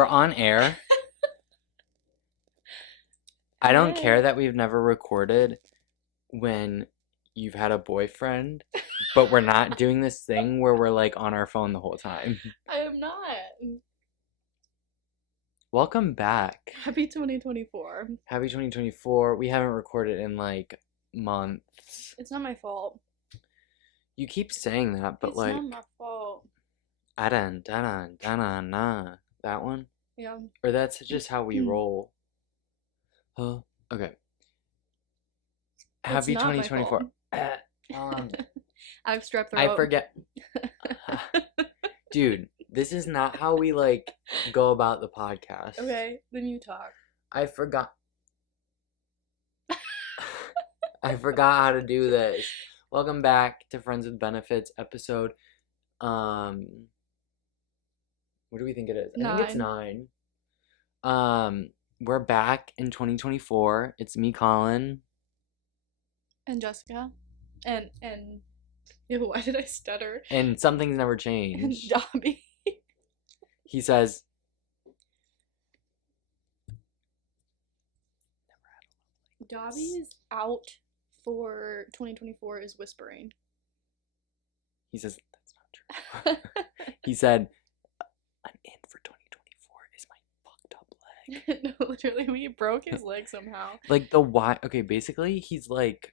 We're on air. I don't care that we've never recorded when you've had a boyfriend, but we're not doing this thing where we're like on our phone the whole time. I am not. Welcome back. Happy 2024. Happy 2024. We haven't recorded in like months. It's not my fault. You keep saying that, but It's like not my fault. Adan, danan, danan, na. That one? Yeah. Or that's just how we roll. Huh? Okay. Happy not my 2024. fault. I have strep throat. I forget. Dude, this is not how we like go about the podcast. Okay, then you talk. I forgot. I forgot how to do this. Welcome back to Friends with Benefits episode. What do we think it is? I think it's 9. We're back in 2024. It's me, Colin. And Jessica. And ew, why did I stutter? And something's never And changed. Dobby. He says, Dobby's out for 2024 is whispering. he says, that's not true. He said, I'm in for 2024 is my fucked up leg. No, literally, he broke his leg somehow. Like the wire. Okay, basically, he's like,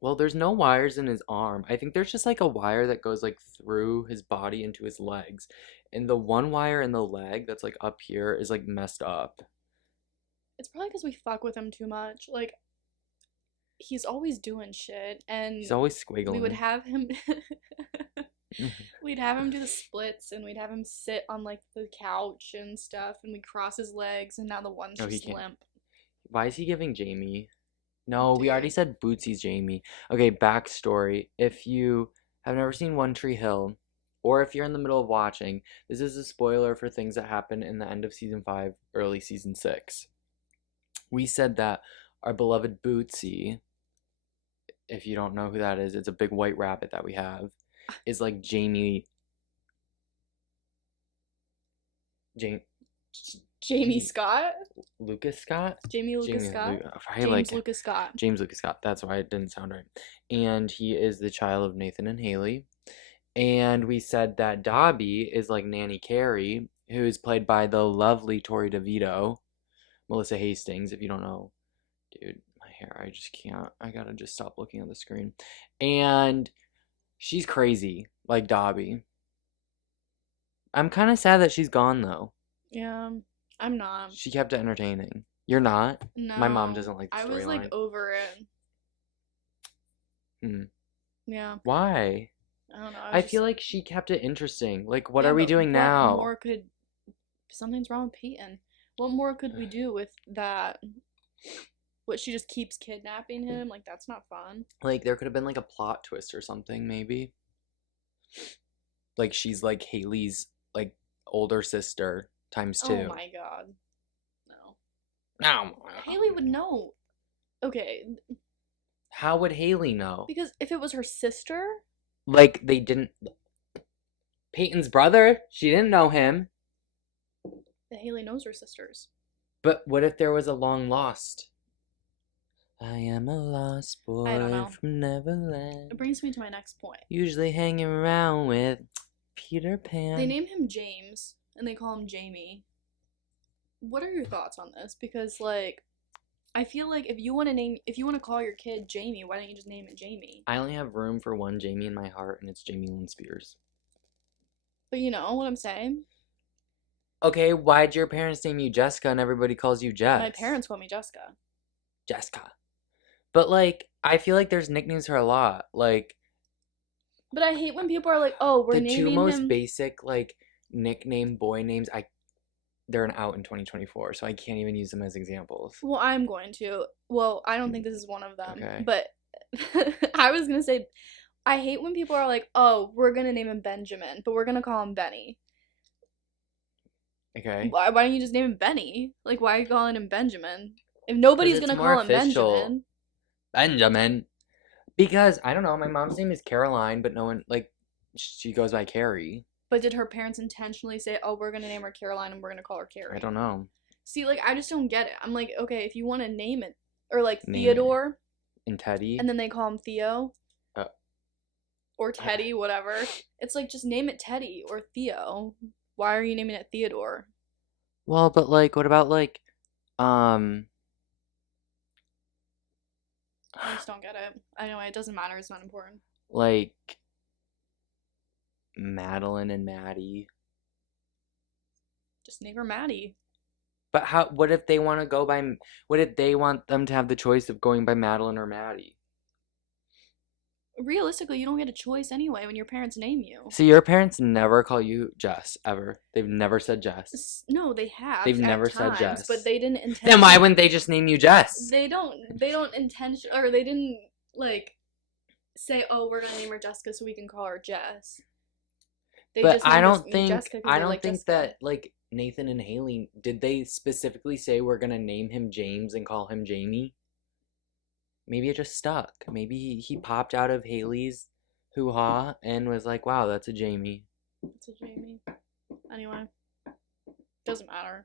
well, there's no wires in his arm. I think there's just like a wire that goes like through his body into his legs. And the one wire in the leg that's like up here is like messed up. It's probably because we fuck with him too much. Like, he's always doing shit, and He's always squiggling. we would have him we'd have him do the splits, and we'd have him sit on like the couch and stuff, and we'd cross his legs, and now the one's Oh, he just can't. limp. Why is he giving Jamie? No, we already Dude. said Bootsy's Jamie. Okay, backstory. If you have never seen One Tree Hill, or if you're in the middle of watching, this is a spoiler for things that happen in the end of season 5, early season 6. We said that our beloved Bootsy, if you don't know who that is, it's a big white rabbit that we have, is like Jamie. Jamie Scott? Lucas Scott? Jamie Lucas Jamie Scott? James Lucas Scott. James Lucas Scott. That's why it didn't sound right. And he is the child of Nathan and Haley. And we said that Dobby is like Nanny Carey, who is played by the lovely Tori DeVito. Melissa Hastings, if you don't know. Dude, my hair, I just can't. I gotta just stop looking at the screen. And she's crazy, like Dobby. I'm kind of sad that she's gone, though. Yeah, I'm not. She kept it entertaining. You're not? No. My mom doesn't like the I was like storyline. over it. Hmm. Yeah, Why? I don't know. I feel like she kept it interesting. Like, what Yeah, are we but doing what now? more could... Something's wrong with Peyton. What more could we do with that? What, she just keeps kidnapping him? Like, that's not fun. Like, there could have been like a plot twist or something, maybe. Like, she's like Haley's like older sister times 2. Oh my god. No. No. Haley would know. Okay, How would Haley know? because if it was her sister, Like, they didn't. Peyton's brother, she didn't know him. then Haley knows her sisters. But what if there was a long lost? I am a lost boy I don't know. from Neverland. It brings me to my next point. Usually hanging around with Peter Pan. They name him James, and they call him Jamie. What are your thoughts on this? Because, like, I feel like if you want to call your kid Jamie, why don't you just name it Jamie? I only have room for one Jamie in my heart, and it's Jamie Lynn Spears. But you know what I'm saying? Okay, why'd your parents name you Jessica and everybody calls you Jess? My parents call me Jessica. Jessica. But, like, I feel like there's nicknames for a lot. Like, But I hate when people are like, "Oh, we're the naming two most him." basic, like, nickname boy names, they're out in 2024, so I can't even use them as examples. Well, I'm going to. Well, I don't think this is one of them. Okay. But I was gonna say, I hate when people are like, "Oh, we're gonna name him Benjamin, but we're gonna call him Benny." Okay. Why don't you just name him Benny? Like, why are you calling him Benjamin? If nobody's 'Cause it's gonna more call him official. Benjamin. Benjamin. Because, I don't know, my mom's name is Caroline, but no one, like, she goes by Carrie. But did her parents intentionally say, "Oh, we're gonna name her Caroline and we're gonna call her Carrie"? I don't know. See, like, I just don't get it. I'm like, okay, if you want to name it, or like Name it. Theodore, And Teddy. and then they call him Theo, Uh, or Teddy, whatever. It's like, just name it Teddy or Theo. Why are you naming it Theodore? well, but like, what about like, um, I just don't get it. Anyway, it doesn't matter. It's not important. like Madeline and Maddie? Just name her Maddie. But how? What if they want to go by? What if they want them to have the choice of going by Madeline or Maddie? Realistically, you don't get a choice anyway when your parents name you. So your parents never call you Jess ever. They've never said Jess. No, they have. They've at never said times, Jess. but they didn't intend. Then why wouldn't they just name you Jess? They don't. They don't intention, or they didn't like say, "Oh, we're gonna name her Jessica so we can call her Jess." They But just I named don't me think Jessica 'cause I they don't like think Jessica. that like Nathan and Haley did they specifically say we're gonna name him James and call him Jamie? Maybe it just stuck. Maybe he popped out of Haley's hoo-ha and was like, wow, that's a Jamie. It's a Jamie. Anyway, doesn't matter.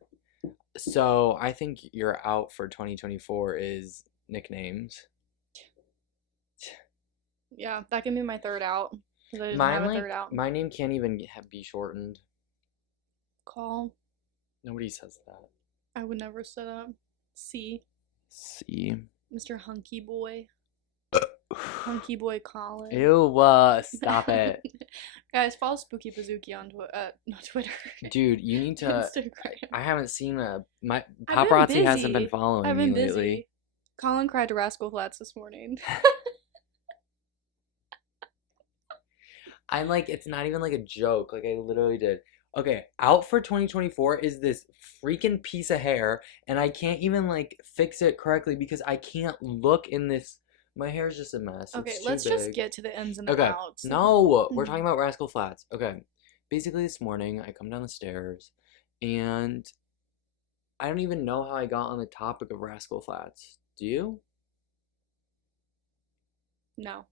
So I think your out for 2024 is nicknames. Yeah, that can be my third out. 'Cause I didn't Mine, have a like, third out. my name can't even be shortened. Call. Nobody says that. I would never set up. C. See. Mr. Hunky Boy. Hunky Boy Colin. Ew, stop it. Guys, follow Spooky Bazooki on not Twitter. Dude, you need to. Instagram. I haven't seen my I've been paparazzi hasn't been busy. following I've me been lately. busy. Colin cried to Rascal Flats this morning. I'm like, it's not even like a joke. Like, I literally did. Okay, out for 2024 is this freaking piece of hair, and I can't even like fix it correctly because I can't look in this. My hair's just a mess. Okay, It's let's too just big. get to the ins and the Okay, outs. no, we're talking about Rascal Flats. Okay, basically this morning I come down the stairs, and I don't even know how I got on the topic of Rascal Flats. Do you? No.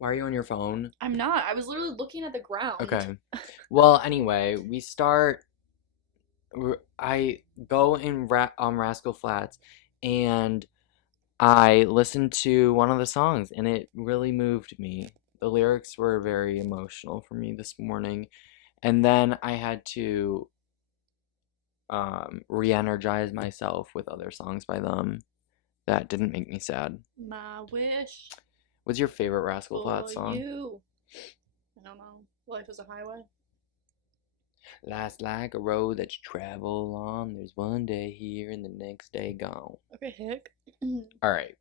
Why are you on your phone? I'm not. I was literally looking at the ground. Okay. Well, anyway, we start. I go in Rascal Flats, and I listened to one of the songs, and it really moved me. The lyrics were very emotional for me this morning, and then I had to re-energize myself with other songs by them that didn't make me sad. My wish. What's your favorite Rascal Flatts For song? you. I don't know. Life is a highway. Life's like a road that you travel on. There's one day here and the next day gone. Okay, Hick. All right.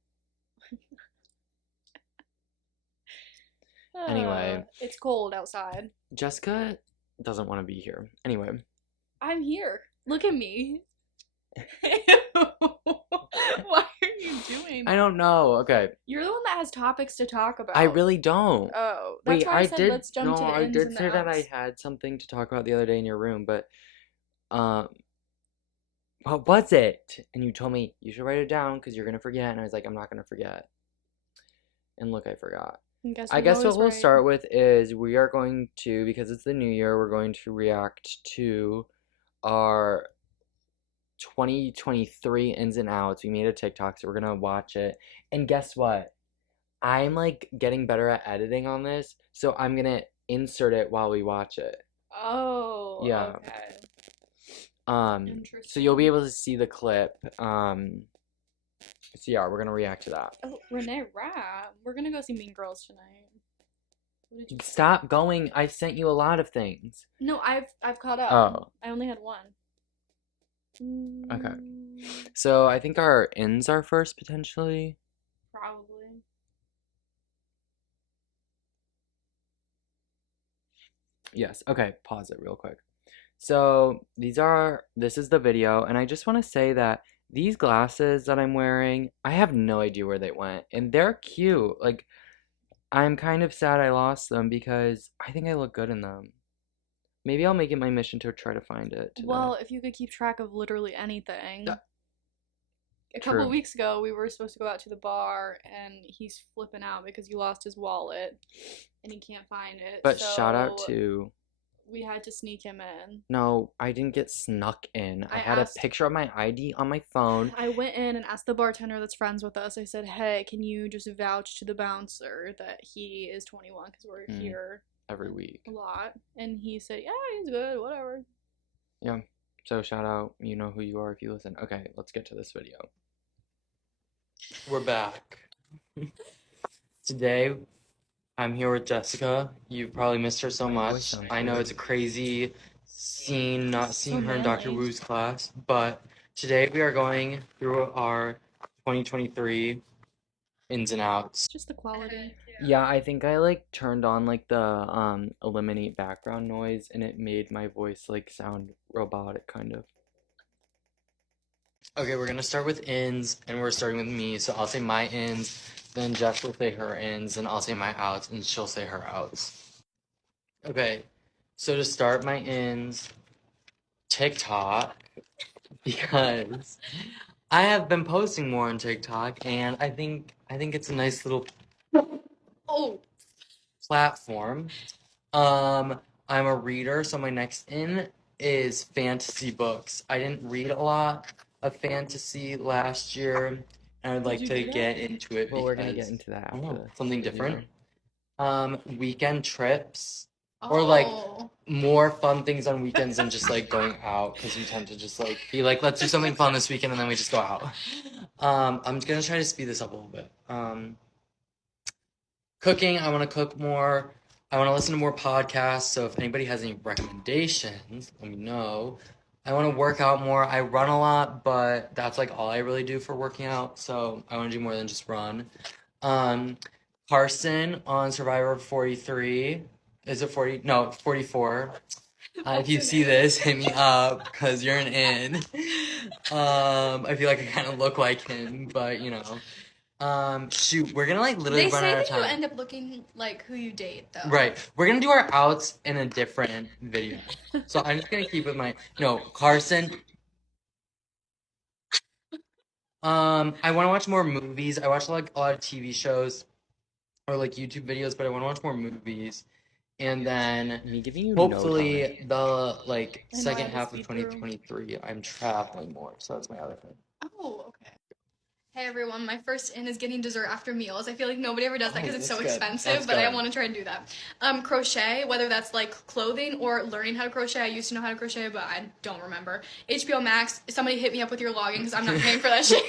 Anyway. It's cold outside. Jessica doesn't want to be here. Anyway. I'm here. Look at me. Why are you doing that? I don't know. Okay. You're the one that has topics to talk about. I really don't. Oh, that's Wait, why I said did. let's jump to the I ins did and say the that I outs. had something to talk about the other day in your room, but what was it? And you told me you should write it down because you're gonna forget, and I was like, I'm not gonna forget. And look, I forgot. I guess what we'll start with is we are going to, because it's the new year, we're going to react to our 2023 ins and outs. We made a TikTok, so we're gonna watch it. And guess what? I'm like getting better at editing on this, so I'm gonna insert it while we watch it. Oh. Yeah. Okay. So you'll be able to see the clip. So yeah, we're gonna react to that. Oh, Renee Rapp. We're gonna go see Mean Girls tonight. What did you Stop going. I sent you a lot of things. No, I've caught up. Oh. I only had one. Okay. So I think our ins are first potentially. Probably. Yes. Okay. Pause it real quick. So this is the video, and I just want to say that these glasses that I'm wearing, I have no idea where they went, and they're cute. Like, I'm kind of sad I lost them because I think I look good in them. Maybe I'll make it my mission to try to find it today. Well, if you could keep track of literally anything. A True. couple of weeks ago, we were supposed to go out to the bar, and he's flipping out because he lost his wallet, and he can't find it. But shout out to we had to sneak him in. No, I didn't get snuck in. I I had a asked picture of my ID on my phone. I went in and asked the bartender that's friends with us. I said, "Hey, can you just vouch to the bouncer that he is 21 because we're here Every week. a lot?" And he said, "Yeah, he's good, whatever." Yeah. So shout out, you know who you are if you listen. Okay, let's get to this video. We're back. Today, I'm here with Jessica. You probably missed her so much. I know it's a crazy scene not seeing her in Dr. manly. Wu's class, but today we are going through our 2023 ins and outs. Just the quality. Yeah, I think I like turned on like the eliminate background noise and it made my voice like sound robotic kind of. Okay, we're gonna start with ins and we're starting with me. So I'll say my ins, then Jess will say her ins, and I'll say my outs, and she'll say her outs. Okay, so to start my ins, TikTok, because I have been posting more on TikTok, and I think it's a nice little platform. I'm a reader, so my next in is fantasy books. I didn't read a lot of fantasy last year, and I'd like to get into it. Well, we're gonna get into that after something different. Weekend trips, or like more fun things on weekends than just like going out, because we tend to just like be like, let's do something fun this weekend, and then we just go out. I'm gonna try to speed this up a little bit. Cooking, I want to cook more. I want to listen to more podcasts, so if anybody has any recommendations, let me know. I want to work out more. I run a lot, but that's like all I really do for working out, so I want to do more than just run. Carson on Survivor 43. Is it 40? No, 44. If you see this, hit me up, because you're an in. I feel like I kind of look like him, but you know. Shoot, we're gonna like literally run out of time. They say that you end up looking like who you date, though. Right. We're gonna do our outs in a different video. So I'm just gonna keep it Carson. I wanna watch more movies. I watch like a lot of TV shows or like YouTube videos, but I wanna watch more movies. And then me giving you hopefully the like second half of 2023, I'm traveling more. So that's my other thing. Oh, okay. Hey everyone, my first in is getting dessert after meals. I feel like nobody ever does that because it's so expensive, but I want to try and do that. Crochet, whether that's like clothing or learning how to crochet. I used to know how to crochet, but I don't remember. HBO Max, somebody hit me up with your login because I'm not paying for that shit.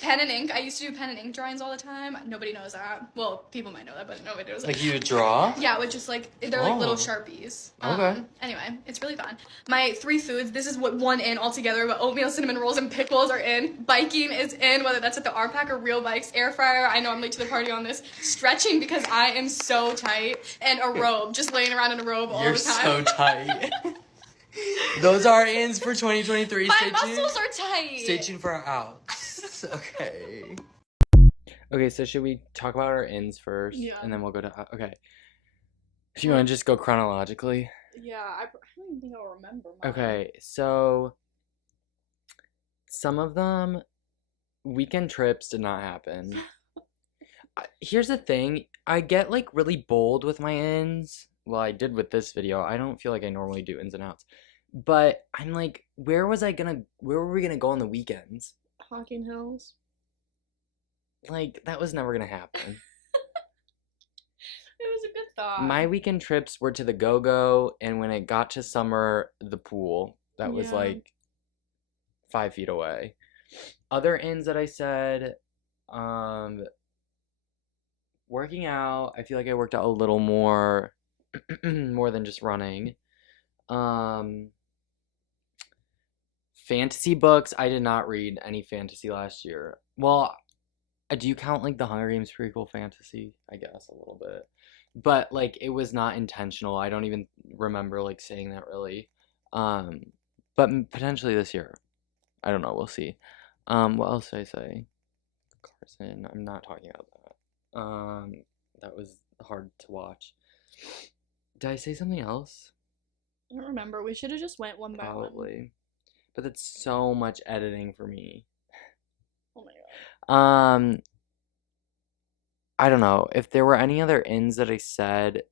Pen and ink, I used to do pen and ink drawings all the time. Nobody knows that. Well, people might know that, but nobody knows that. Like you draw? Yeah, with just like, they're like little Sharpies. Okay. Anyway, it's really fun. My 3 foods, this is what one in altogether, but oatmeal, cinnamon rolls, and pickles are in. Biking is in, whether that's at the RPAC or Real Bikes. Air fryer, I know I'm late to the party on this. Stretching because I am so tight. And a robe, just laying around in a robe all the time. You're so tight. Those are our ins for 2023. My muscles are tight. Stay tuned for our outs. Okay. Okay, so should we talk about our ins first? Yeah. And then we'll go to... Okay. Do you want to just go chronologically? Yeah, I don't even think I'll remember mine. Okay, so... Some of them, weekend trips did not happen. Here's the thing. I get, like, really bold with my ins. Well, I did with this video. I don't feel like I normally do ins and outs. But I'm like, where were we gonna go on the weekends? Hocking Hills. Like, that was never gonna happen. It was a good thought. My weekend trips were to the Go-Go, and when it got to summer, the pool. That was like 5 feet away. Other ins that I said, working out. I feel like I worked out a little more, more than just running. Fantasy books. I did not read any fantasy last year. Well, do you count like the Hunger Games prequel fantasy? I guess a little bit. But like it was not intentional. I don't even remember like saying that really. But potentially this year. I don't know, we'll see. What else did I say? Carson, I'm not talking about that. That was hard to watch. Did I say something else? I don't remember. We should have just went one by one. Probably. But that's so much editing for me. Oh my god. I don't know. If there were any other ins that I said,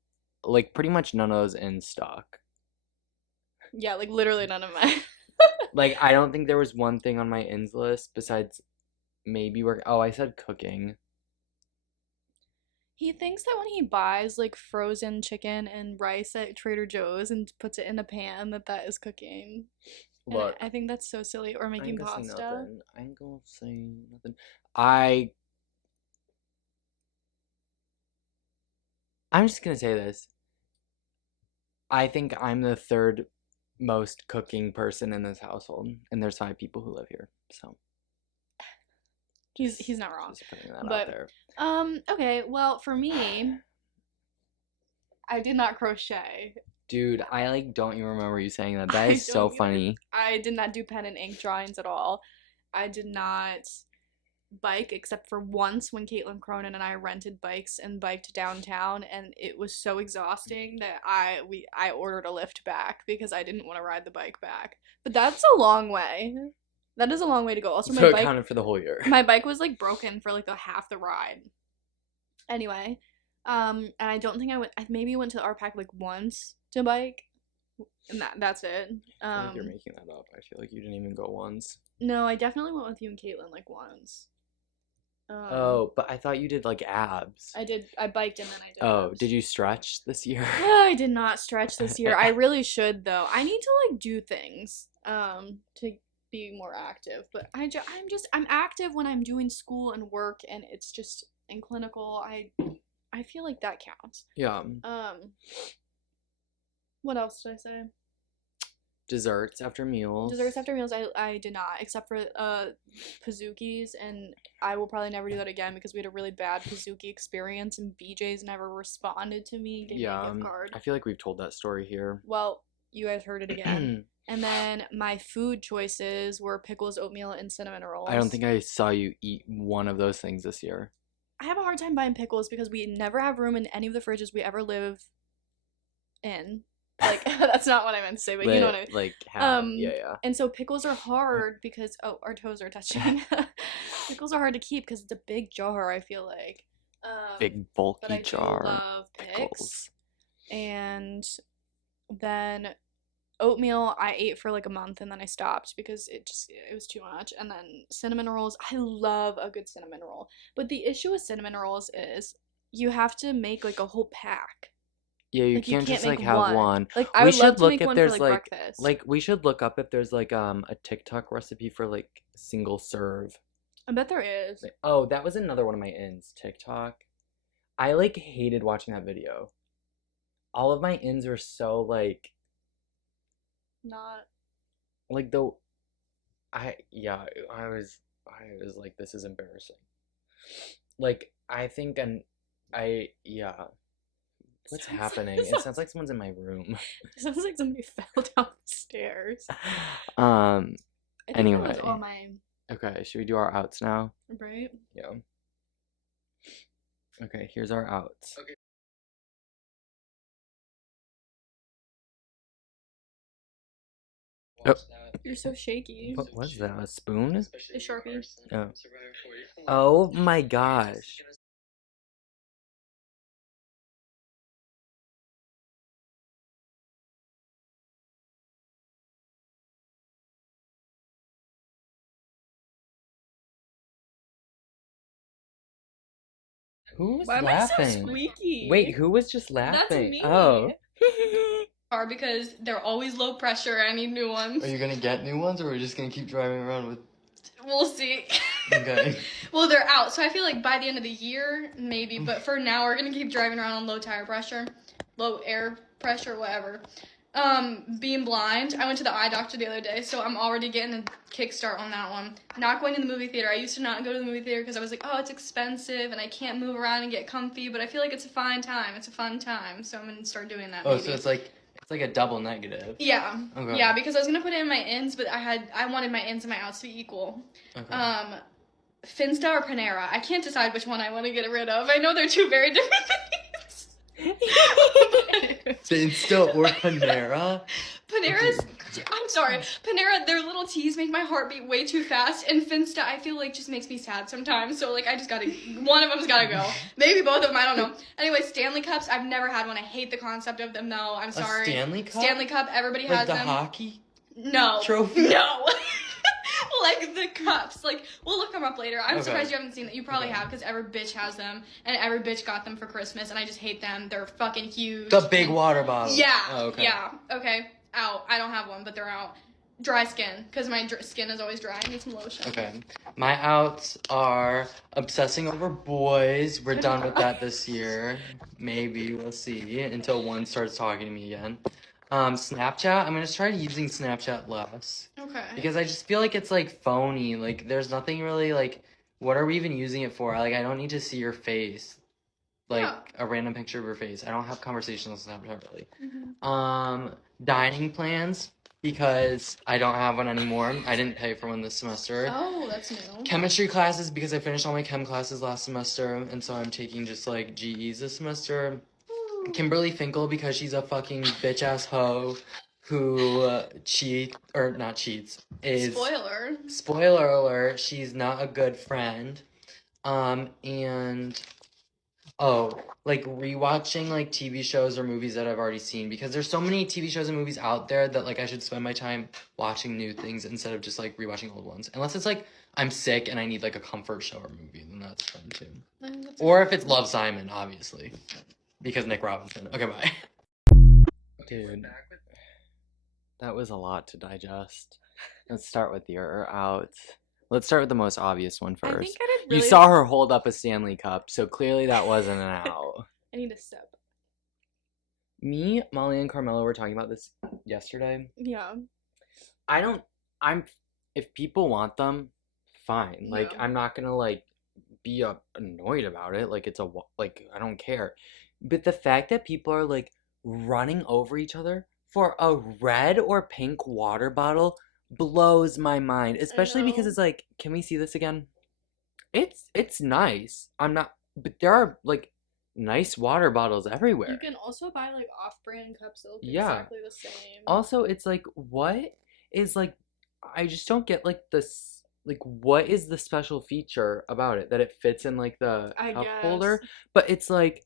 like pretty much none of those in stock. Yeah, like literally none of mine. Like I don't think there was one thing on my ins list besides maybe work. Oh, I said cooking. He thinks that when he buys like frozen chicken and rice at Trader Joe's and puts it in a pan that is cooking. Look, I think that's so silly. Or I making ain't gonna say pasta. nothing. I ain't gonna say nothing. I'm just gonna say this. I think I'm the third most cooking person in this household, and there's 5 people who live here. So he's not wrong. Just putting that out But there. okay, well for me, I did not crochet. Dude, I like don't even remember you saying that. That I is so don't either. funny. I did not do pen and ink drawings at all. I did not bike except for once when Caitlin Cronin and I rented bikes and biked downtown, and it was so exhausting that I ordered a lift back because I didn't want to ride the bike back. But that's a long way. That is a long way to go. Also, So my it bike counted for the whole year. my bike was like broken for like the half the ride. Anyway, and I don't think I went. I maybe went to the RPAC like once to bike, and that's it. I feel like you're making that up. I feel like you didn't even go once. No, I definitely went with you and Caitlin like once. Oh, but I thought you did like abs. I did. I biked and then I did. Oh, abs. did you stretch this year? I did not stretch this year. I really should though. I need to like do things to be more active. But I'm active when I'm doing school and work, and it's just in clinical. I feel like that counts. Yeah. What else did I say? Desserts after meals. Desserts after meals, I did not, except for Pizookies, and I will probably never do that again because we had a really bad Pizookie experience, and BJ's never responded to me, gave me a gift card. I feel like we've told that story here. Well, you guys heard it again. And then my food choices were pickles, oatmeal, and cinnamon rolls. I don't think I saw you eat one of those things this year. I have a hard time buying pickles because we never have room in any of the fridges we ever live in. Like, that's not what I meant to say, but you know what I mean. Like, how? Yeah. And so pickles are hard because, oh, our toes are touching. Pickles are hard to keep because it's a big jar, I feel like. Big, bulky but I jar. do love pickles. And then oatmeal I ate for like a month and then I stopped because it was too much. And then cinnamon rolls, I love a good cinnamon roll. But the issue with cinnamon rolls is you have to make like a whole pack. Yeah, you Like, can't just like have one. Like I would love to make one for like like breakfast. like we should look up if there's like a TikTok recipe for like single serve. I bet there is. Oh, that was another one of my ins, TikTok. I like hated watching that video. All of my ins were so like Not like I was like, this is embarrassing. Like I think what's happening? It sounds like someone's in my room. It sounds like somebody fell down the stairs. Anyway. That was all my... Okay, should we do our outs now? Right? Yeah. Okay, here's our outs. Okay. Oh. You're so shaky. What was that? A spoon? A Sharpie. Oh. Oh my gosh. Who was Why laughing? am I so squeaky? Wait, who was just laughing? That's me. Oh. Because they're always low pressure. I need new ones. Are you gonna get new ones, or are we just gonna keep driving around with? We'll see. Okay. Well, they're out, so I feel like by the end of the year, maybe. But for now, we're gonna keep driving around on low tire pressure, low air pressure, whatever. Being blind, I went to the eye doctor the other day, so I'm already getting a kickstart on that one. Not going to the movie theater. I used to not go to the movie theater because I was like, oh, it's expensive and I can't move around and get comfy, but I feel like it's a fun time. It's a fun time, so I'm gonna start doing that. Oh, maybe. so it's like a double negative. Yeah. Okay. Yeah, because I was gonna put it in my ins, but I wanted my ins and my outs to be equal. Okay. Finsta or Panera. I can't decide which one I want to get rid of. I know they're two very different things. Finsta or Panera? Panera's I'm sorry. Panera, their little teas make my heart beat way too fast, and Finsta, I feel like just makes me sad sometimes. So like, I just gotta, one of them's gotta go. Maybe both of them. I don't know. Anyway, Stanley Cups. I've never had one. I hate the concept of them though. I'm sorry. A Stanley Cup? Stanley Cup. Everybody has them. Like the hockey? No. Trophy? No. Like the cups. Like, we'll look them up later. I'm surprised you haven't seen that. You probably have, because every bitch has them, and every bitch got them for Christmas, and I just hate them. They're fucking huge. The big water bottle. Yeah. Oh, okay. Yeah. Okay. Out. I don't have one, but they're out. Dry skin, because my skin is always dry. I need some lotion. Okay. My outs are obsessing over boys. We're done with that this year. Maybe. We'll see. Until one starts talking to me again. Snapchat. I'm going to try using Snapchat less. Okay. Because I just feel like it's, like, phony. Like, there's nothing really, like, what are we even using it for? Like, I don't need to see your face. Like, a random picture of your face. I don't have conversations on Snapchat, really. Mm-hmm. Dining plans. Because I don't have one anymore. I didn't pay for one this semester. Oh, that's new. Chemistry classes, because I finished all my chem classes last semester. And so I'm taking just, like, GEs this semester. Kimberly Finkel, because she's a fucking bitch-ass hoe who not cheats, is... Spoiler alert, she's not a good friend. And... Oh, like, rewatching, like, TV shows or movies that I've already seen. Because there's so many TV shows and movies out there that, like, I should spend my time watching new things instead of just, like, rewatching old ones. Unless it's, like, I'm sick and I need, like, a comfort show or movie, then that's fun, too. Or if it's Love, Simon, obviously. Because Nick Robinson. Okay, bye. Dude, that was a lot to digest. Let's start with your outs. Let's start with the most obvious one first. I think I did really... You saw her hold up a Stanley Cup, so clearly that wasn't an out. I need to step. Me, Molly, and Carmela were talking about this yesterday. Yeah. If people want them, fine. Like, Yeah. I'm not gonna, like, be annoyed about it. Like, I don't care. But the fact that people are, like, running over each other for a red or pink water bottle blows my mind. Especially because it's like, can we see this again? It's nice. But there are, like, nice water bottles everywhere. You can also buy, like, off-brand cups that look exactly the same. Also, it's like, what is, like, I just don't get, like, this, like, what is the special feature about it? That it fits in, like, the cup holder? But it's like,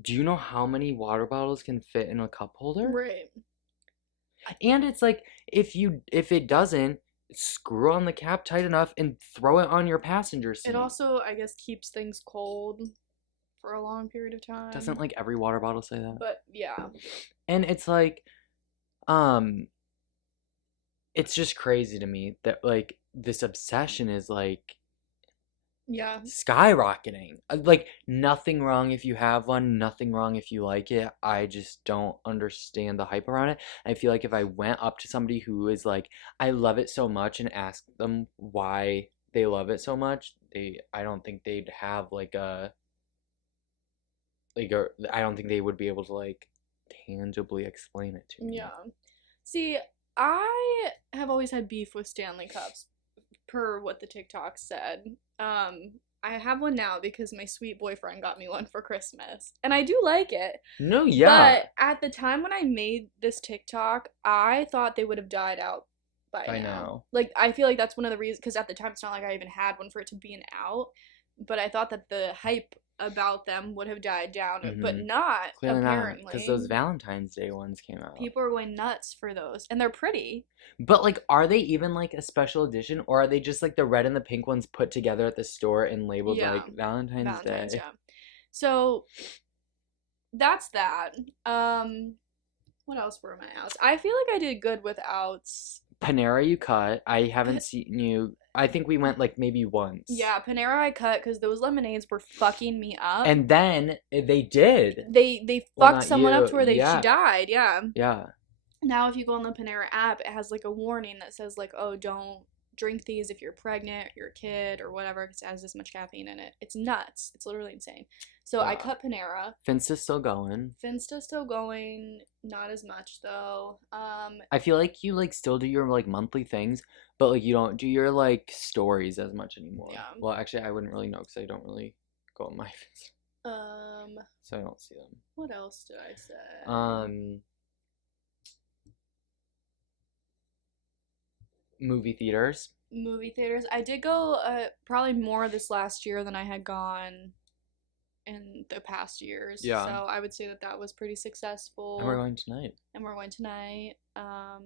do you know how many water bottles can fit in a cup holder? Right. And it's like, if it doesn't, screw on the cap tight enough and throw it on your passenger seat. It also, I guess, keeps things cold for a long period of time. Doesn't, like, every water bottle say that? But, yeah. And it's like, it's just crazy to me that, like, this obsession is, like, yeah, skyrocketing. Like, nothing wrong if you have one, nothing wrong if you like it. I just don't understand the hype around it. I feel like if I went up to somebody who is like, I love it so much, and asked them why they love it so much, I don't think they'd have I don't think they would be able to, like, tangibly explain it to me. Yeah. See, I have always had beef with Stanley Cups, per what the TikTok said. I have one now because my sweet boyfriend got me one for Christmas, and I do like it. No, yeah. But at the time when I made this TikTok, I thought they would have died out by now. Like, I feel like that's one of the reasons, because at the time it's not like I even had one for it to be an out, but I thought that the hype about them would have died down, but not, clearly apparently. Because those Valentine's Day ones came out. People are going nuts for those, and they're pretty. But, like, are they even, like, a special edition, or are they just, like, the red and the pink ones put together at the store and labeled, like, Valentine's Day? Yeah. So, that's that. What else were my outs? I feel like I did good with outs. Panera you cut. I haven't seen you. I think we went, like, maybe once. Yeah, Panera I cut because those lemonades were fucking me up. And then they did. They fucked someone up to where she died. Yeah. Yeah. Now if you go on the Panera app, it has, like, a warning that says, like, oh, don't drink these if you're pregnant, or you're a kid, or whatever, because it has this much caffeine in it. It's nuts. It's literally insane. So I cut Panera. Finsta's still going. Not as much though. I feel like you, like, still do your, like, monthly things, but, like, you don't do your, like, stories as much anymore. Yeah. Well, actually, I wouldn't really know because I don't really go on my Finsta. So I don't see them. What else did I say? Movie theaters. Movie theaters. I did go probably more this last year than I had gone in the past years. So Yeah. I would say that was pretty And we're successful. going tonight. And we're going tonight. I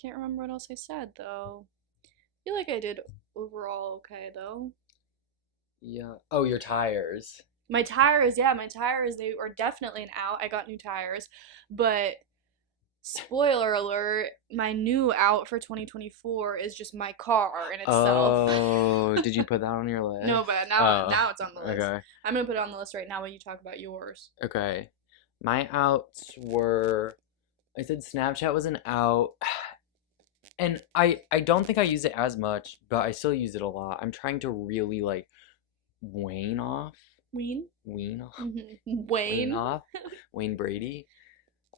can't remember what else I said though. I feel like I did overall okay though. Yeah. Oh, your tires. My tires, they are definitely an out. I got new tires. But spoiler alert, my new out for 2024 is just my car in itself. Oh, did you put that on your list? No, but Oh, now it's on the list. okay. I'm gonna put it on the list right now while you talk about yours. Okay. My outs were, I said Snapchat was an out. And I don't think I use it as much, but I still use it a lot. I'm trying to really like wane off. Wean off. Mm-hmm. Wane off. Wayne Brady.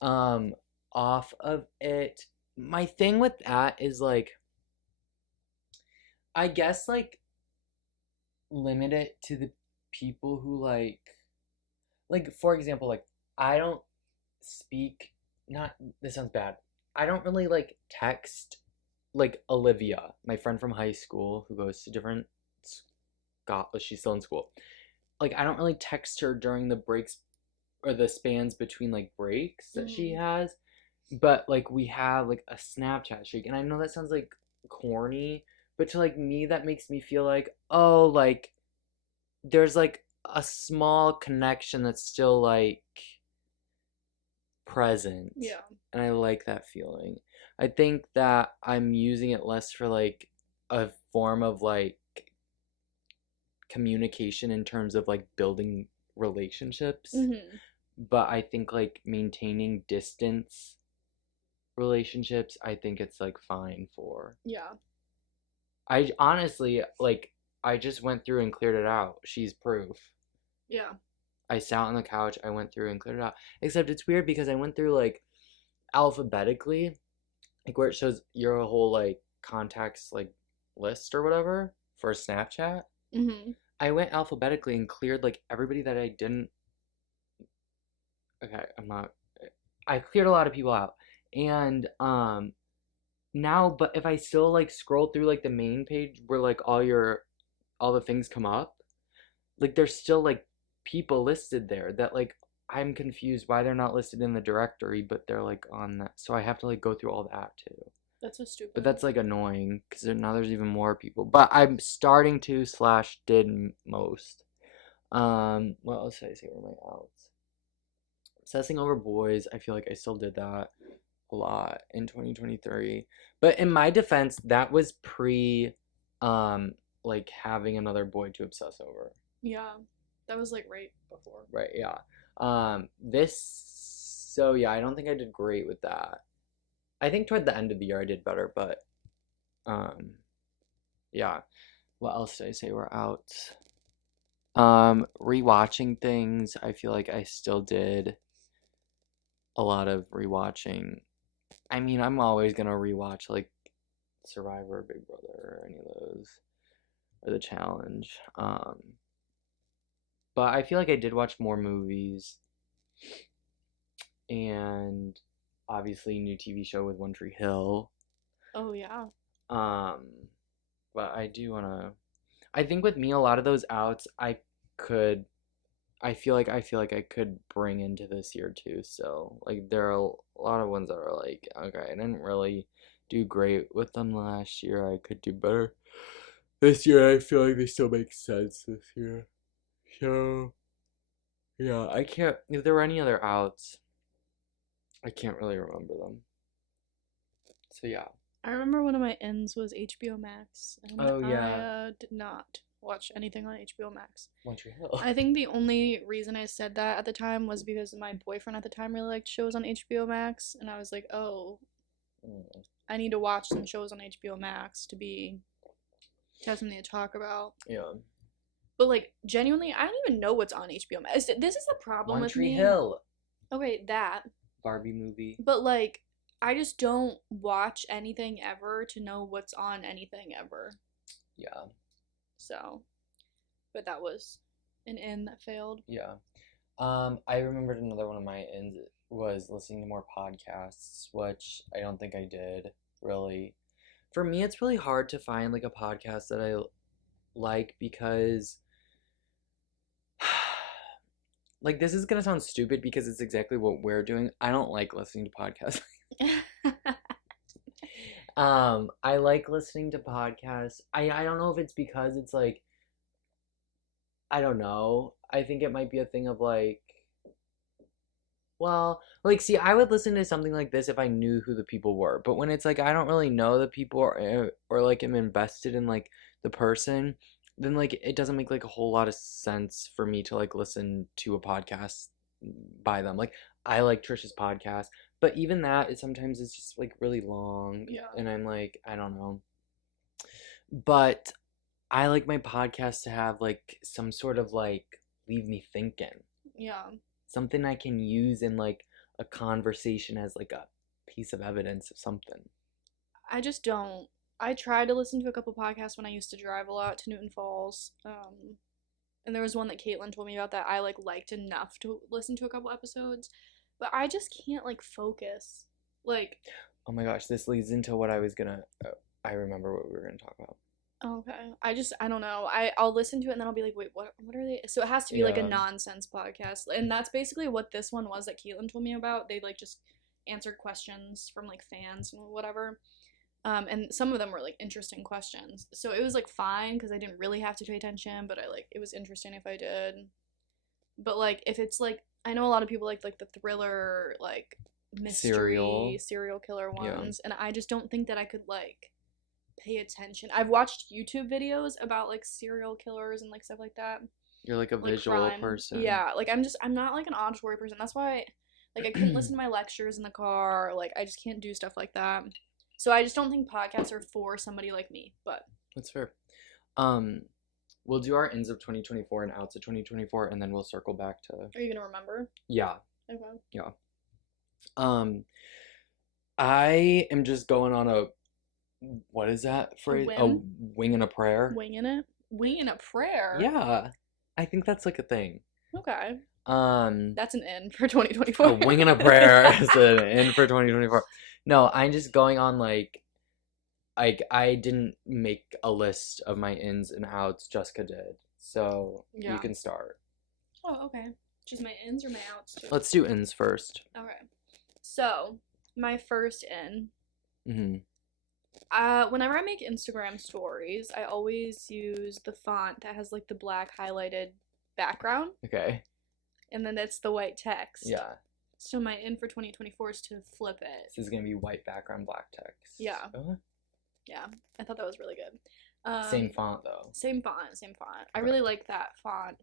Off of it. My thing with that is like, I guess like limit it to the people who like for example, like I don't speak, not, this sounds bad. I don't really like text like Olivia, my friend from high school who goes to different she's still in school. Like I don't really text her during the breaks or the spans between like breaks that she has. But like we have like a Snapchat streak, and I know that sounds like corny, but to like me that makes me feel like, oh, like there's like a small connection that's still like present. Yeah. And I like that feeling. I think that I'm using it less for like a form of like communication in terms of like building relationships. Mm-hmm. But I think like maintaining distance relationships, I think it's like fine for. Yeah. I honestly like I just went through and cleared it out. She's proof. Yeah. I sat on the couch, I went through and cleared it out. Except it's weird because I went through like alphabetically, like where it shows your whole like contacts like list or whatever for Snapchat. Mm-hmm. I went alphabetically and cleared like everybody that I didn't. Okay, I'm not. I cleared a lot of people out, and now, but if I still like scroll through like the main page where like all the things come up, like there's still like people listed there that like I'm confused why they're not listed in the directory, but they're like on that. So I have to like go through all that too. That's so stupid. But that's like annoying because now there's even more people. But I'm starting to slash did most. What else did I say were my outs? Obsessing over boys. I feel like I still did that a lot in 2023. But in my defense, that was pre, like having another boy to obsess over. Yeah, that was like right before. Right. Yeah. This. So yeah, I don't think I did great with that. I think toward the end of the year I did better, but yeah. What else did I say were out? Rewatching things. I feel like I still did a lot of rewatching. I mean, I'm always gonna rewatch like Survivor, Big Brother, or any of those, or The Challenge. But I feel like I did watch more movies, and obviously new TV show with One Tree Hill. Oh yeah. But I do wanna. I think with me, a lot of those outs could. I feel like I could bring into this year too. So like there are a lot of ones that are like, okay, I didn't really do great with them last year. I could do better this year. I feel like they still make sense this year. So yeah, I can't. If there were any other outs, I can't really remember them. So yeah. I remember one of my ends was HBO Max, and Oh yeah. I did not watch anything on HBO Max. One Tree Hill. I think the only reason I said that at the time was because my boyfriend at the time really liked shows on HBO Max, and I was like, oh, I need to watch some shows on HBO Max to have something to talk about. Yeah. But like genuinely, I don't even know what's on HBO Max. This is the problem One with Tree me. Hill. Okay, that. Barbie movie. But like, I just don't watch anything ever to know what's on anything ever. Yeah. So, but that was an end that failed. Yeah. I remembered another one of my ends was listening to more podcasts, which I don't think I did really. For me, it's really hard to find like a podcast that I like because like this is gonna sound stupid because it's exactly what we're doing. I don't like listening to podcasts. I like listening to podcasts. I don't know if it's because it's like I don't know. I think it might be a thing of like well, like see, I would listen to something like this if I knew who the people were. But when it's like I don't really know the people or like am invested in like the person, then like it doesn't make like a whole lot of sense for me to like listen to a podcast by them. Like I like Trisha's podcast, but even that is sometimes it's just like really long Yeah. and I'm like I don't know. But I like my podcast to have like some sort of like leave me thinking. Yeah. Something I can use in like a conversation as like a piece of evidence of something. I just don't. I tried to listen to a couple podcasts when I used to drive a lot to Newton Falls. And there was one that Caitlin told me about that I like liked enough to listen to a couple episodes, but I just can't like focus. Like, oh my gosh, this leads into what I was gonna. I remember what we were gonna talk about. okay, I don't know. I'll listen to it and then I'll be like, wait, what are they? So it has to be like a Yeah. nonsense podcast, and that's basically what this one was that Caitlin told me about. They like just answered questions from like fans and whatever. And some of them were like interesting questions. So it was like fine because I didn't really have to pay attention, but I like it was interesting if I did. But like if it's like I know a lot of people like the thriller like mystery serial killer ones, and I just don't think that I could like pay attention. I've watched YouTube videos about like serial killers and like stuff like that. You're like a Like visual crime. person. Yeah, like I'm not like an auditory person. That's why like I couldn't listen to my lectures in the car. Like I just can't do stuff like that. So I just don't think podcasts are for somebody like me, but That's fair. We'll do our ends of 2024 and outs of 2024, and then we'll circle back to. Are you gonna remember? Yeah. Okay. Yeah. I am just going on a. What is that phrase? A wing and a prayer. Winging it. Winging a prayer. Yeah, I think that's like a thing. Okay. Um, That's an end for 2024. A wing and a prayer is an end for 2024. No, I'm just going on like I didn't make a list of my ins and outs. Jessica did, so you can start. Oh, okay. Just my ins or my outs too? Let's do ins first. Okay. So my first in. Mm-hmm. Whenever I make Instagram stories, I always use the font that has like the black highlighted background. Okay. And then it's the white text. Yeah. So my in for 2024 is to flip it. This is gonna be white background, black text. Yeah. Yeah, I thought that was really good. Same font though. Same font. Okay. I really like that font.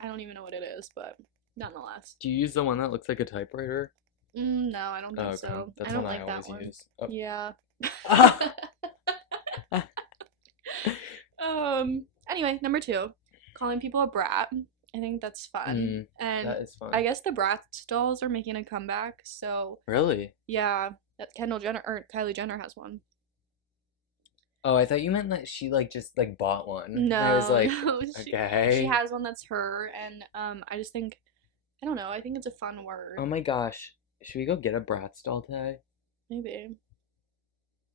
I don't even know what it is, but nonetheless. Do you use the one that looks like a typewriter? No, I don't think so. That's I don't one like I that always one. use. Oh. Yeah. Anyway, number 2, calling people a brat. I think that's fun. And that is fun. I guess the Bratz dolls are making a comeback, so really? Yeah, that Kendall Jenner or Kylie Jenner has one. Oh, I thought you meant that she like just like bought one. No, I was like, no, okay. She has one that's her, and I just think I don't know. I think it's a fun word. Oh my gosh, should we go get a Bratz doll today? Maybe.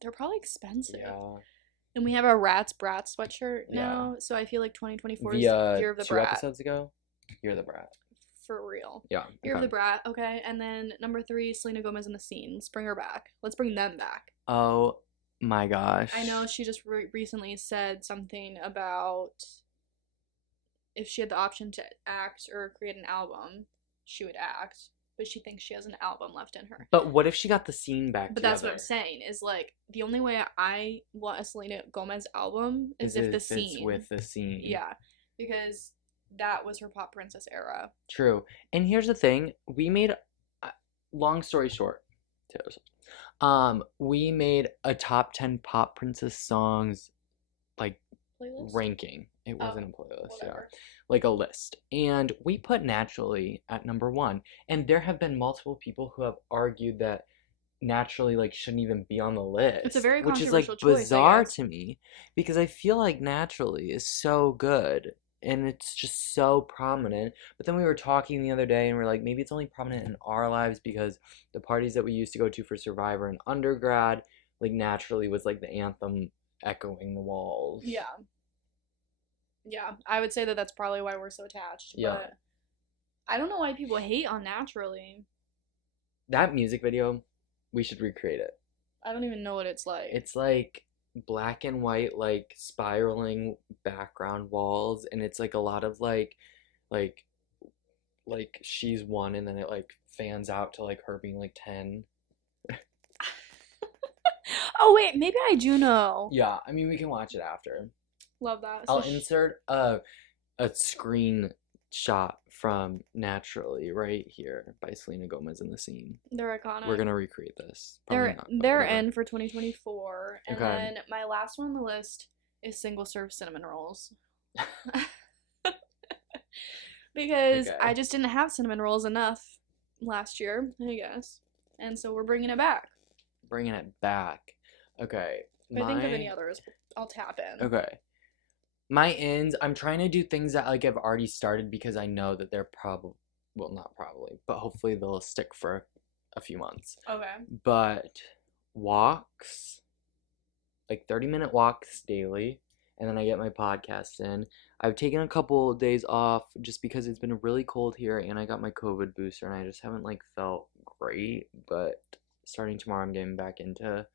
They're probably expensive. Yeah. And we have a Bratz sweatshirt now, so I feel like 2024 is Year of the 2 Brat. episodes ago, Year of the Brat. For real. Yeah. Year of the Brat, okay. And then number 3, Selena Gomez and the Scene. Let's bring her back. Let's bring them back. Oh my gosh. I know she just recently said something about if she had the option to act or create an album, she would act. But she thinks she has an album left in her. But what if she got the Scene back But that's what I'm saying, is like the only way I want a Selena Gomez album is if the Scene. with the Scene. Yeah. Because that was her pop princess era. True. And here's the thing, we made long story short, we made a top 10 pop princess songs like Playlist? ranking. It wasn't a playlist, whatever. yeah. Like a list. And we put Naturally at number 1. And there have been multiple people who have argued that Naturally like shouldn't even be on the list. It's a very which is controversial like choice, bizarre to me because I feel like Naturally is so good and it's just so prominent. But then we were talking the other day and we're like, maybe it's only prominent in our lives because the parties that we used to go to for Survivor and undergrad like Naturally was like the anthem echoing the walls. Yeah. Yeah, I would say that that's probably why we're so attached. Yeah. But I don't know why people hate on Naturally. That music video, we should recreate it. I don't even know what it's like. It's like black and white, like spiraling background walls, and it's like a lot of like she's one, and then it like fans out to like her being like 10. Oh wait, maybe I do know. Yeah, I mean we can watch it after. Love that. I'll insert a screenshot from Naturally right here by Selena Gomez in the scene. They're iconic. We're gonna recreate this. They're in for 2024, and Okay. then my last one on the list is single serve cinnamon rolls. Because Okay. I just didn't have cinnamon rolls enough last year, I guess, and so we're bringing it back. Bringing it back. Okay. If I think of any others, I'll tap in. Okay. My ends, I'm trying to do things that like I've already started because I know that they're not probably, but hopefully they'll stick for a few months. Okay. But walks, like 30-minute walks daily, and then I get my podcast in. I've taken a couple days off just because it's been really cold here, and I got my COVID booster, and I just haven't like felt great. But starting tomorrow, I'm getting back into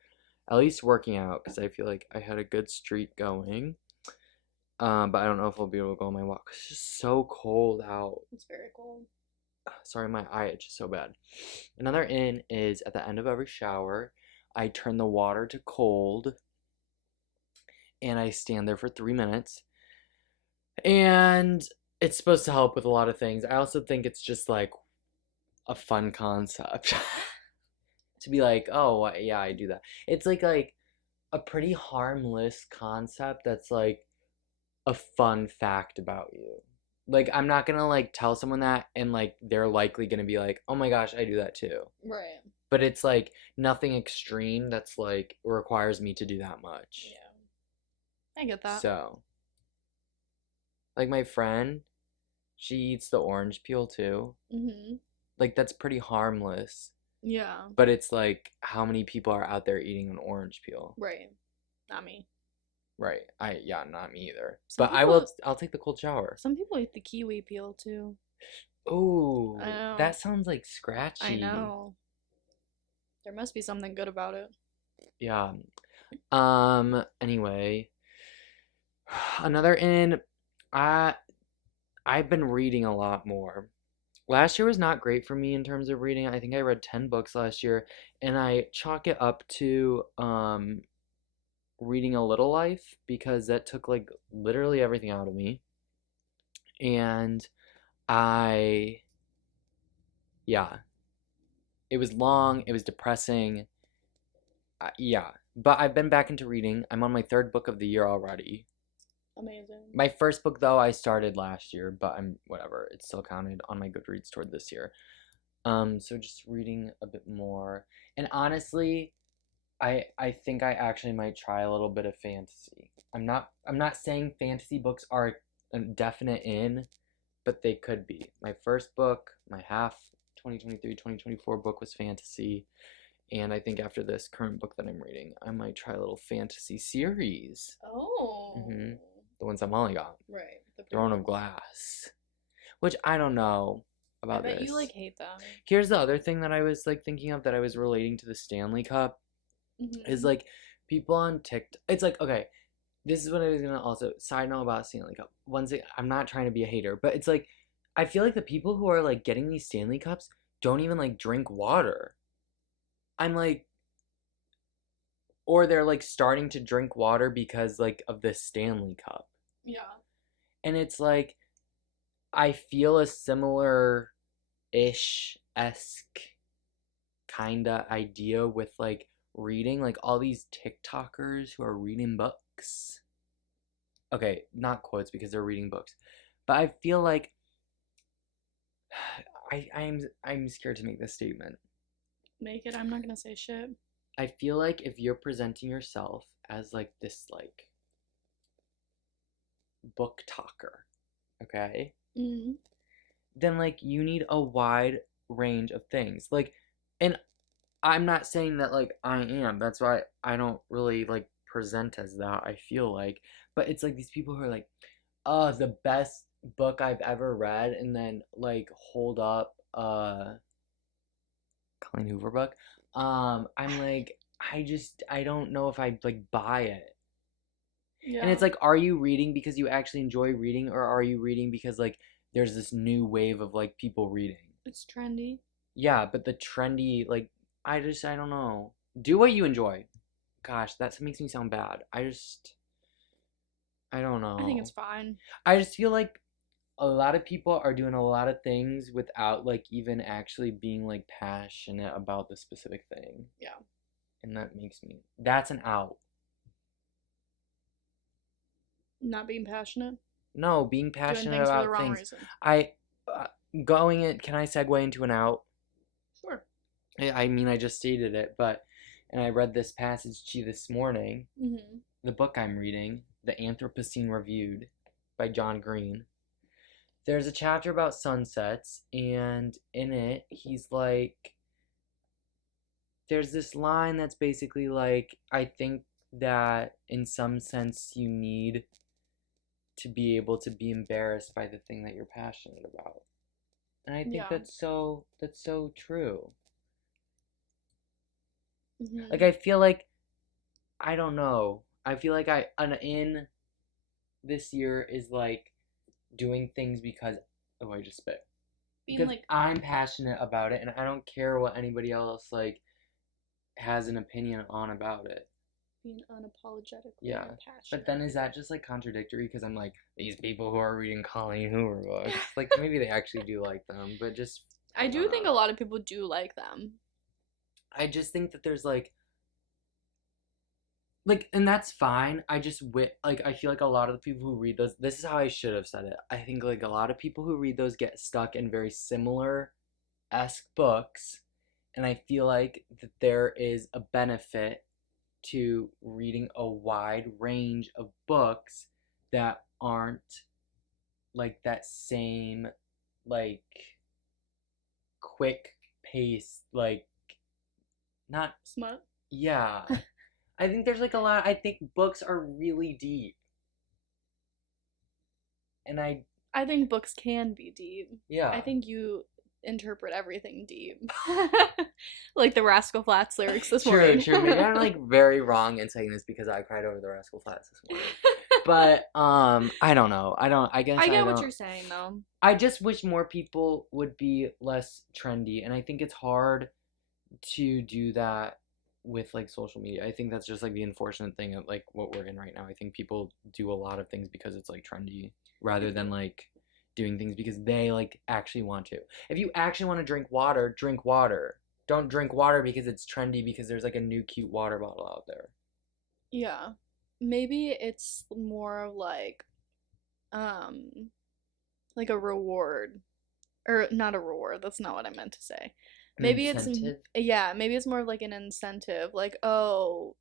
at least working out because I feel like I had a good streak going. But I don't know if I'll be able to go on my walk. It's just so cold out. It's very cold. Sorry, my eye itches so bad. Another in is at the end of every shower, I turn the water to cold, and I stand there for 3 minutes. And it's supposed to help with a lot of things. I also think it's just like a fun concept to be like, oh yeah, I do that. It's like a pretty harmless concept that's like a fun fact about you. Like I'm not gonna like tell someone that and like they're likely gonna be like, oh my gosh, I do that too. Right. But it's like nothing extreme that's like requires me to do that much. Yeah. I get that. So like my friend, she eats the orange peel too. Mhm. Like that's pretty harmless. Yeah. But it's like how many people are out there eating an orange peel? Right. Not me. Right. Not me either. Some But people- I'll take the cold shower. Some people eat the kiwi peel too. Ooh, I know. that sounds like scratchy. I know. There must be something good about it. Yeah. Anyway, another in I've been reading a lot more. Last year was not great for me in terms of reading. I think I read 10 books last year, and I chalk it up to reading A Little Life because that took like literally everything out of me. And yeah, it was long, it was depressing. Yeah, but I've been back into reading. I'm on my third book of the year already. Amazing. My first book, though, I started last year, but whatever. It's still counted on my Goodreads toward this year. So just reading a bit more. And honestly, I think I actually might try a little bit of fantasy. I'm not saying fantasy books are a definite in, but they could be. My first book, my 2023-2024 book was fantasy. And I think after this current book that I'm reading, I might try a little fantasy series. Oh. Mm-hmm. The ones that Molly got. Right. Throne of Glass. Which I don't know about this. I bet you like hate them. Here's the other thing that I was like thinking of that I was relating to the Stanley Cup. Mm-hmm. Is like people on TikTok. It's like, okay, this is what I was gonna also side note about Stanley Cup. One thing, I'm not trying to be a hater, but it's like I feel like the people who are like getting these Stanley Cups don't even like drink water. I'm like, or they're like starting to drink water because like of this Stanley Cup. Yeah. And it's like I feel a similar ish-esque kinda idea with like reading, like all these TikTokers who are reading books. Okay, not quotes because they're reading books. But I feel like I'm scared to make this statement. Make it. I'm not gonna say shit. I feel like if you're presenting yourself as like this like book talker, okay? Mm-hmm. Then like you need a wide range of things. Like, and I'm not saying that like I am. That's why I don't really like present as that. I feel like, but it's like these people who are like, "Oh, the best book I've ever read," and then like hold up Colleen Hoover book. I'm like, I don't know if I like buy it. And Yeah. it's like, are you reading because you actually enjoy reading, or are you reading because like there's this new wave of like people reading? It's trendy. Yeah, but the trendy like I don't know. Do what you enjoy. Gosh, that makes me sound bad. I don't I think it's know. fine. I just feel like a lot of people are doing a lot of things without like even actually being like passionate about the specific thing. Yeah. And that's an out. Not being passionate. No, being Doing passionate things for the about wrong things. reasons. I going it. Can I segue into an out? Sure. I mean, I just stated it, but and I read this passage to you this morning. Mm-hmm. The book I'm reading, The Anthropocene Reviewed by John Green. There's a chapter about sunsets, and in it, he's like, there's this line that's basically like, I think that in some sense you need to be able to be embarrassed by the thing that you're passionate about. And I think Yeah. that's so true. Like Mm-hmm. I feel like I don't know. I feel like I an in this year is like doing things because oh I just spit. Being Because like I'm passionate about it and I don't care what anybody else like has an opinion on about it. being unapologetically Yeah. passionate. But then is that just like contradictory? Because I'm like, these people who are reading Colleen Hoover books, like maybe they actually do like them, but just I do think a lot of people do like them. I just think that there's like and that's fine. Like I feel like a lot of the people who read those this is how I should have said it. I think like a lot of people who read those get stuck in very similar esque books, and I feel like that there is a benefit to reading a wide range of books that aren't like that same like quick pace like not Smut. yeah. I think there's like a lot I think books are really deep. And I think books can be deep. yeah. I think you interpret everything deep. Like the Rascal Flatts lyrics this morning. True. Maybe I'm like very wrong in saying this because I cried over the Rascal Flatts this morning. But I don't know. I guess I get what don't. you're saying though. I just wish more people would be less trendy, and I think it's hard to do that with like social media. I think that's just like the unfortunate thing of like what we're in right now. I think people do a lot of things because it's like trendy rather than like doing things because they like actually want to. If you actually want to drink water, drink water. Don't drink water because it's trendy because there's like a new cute water bottle out there. Yeah. Maybe it's more um like a reward, or not a reward, that's not what I meant to say. An Maybe it's incentive. yeah, maybe it's more of like an incentive, like, oh,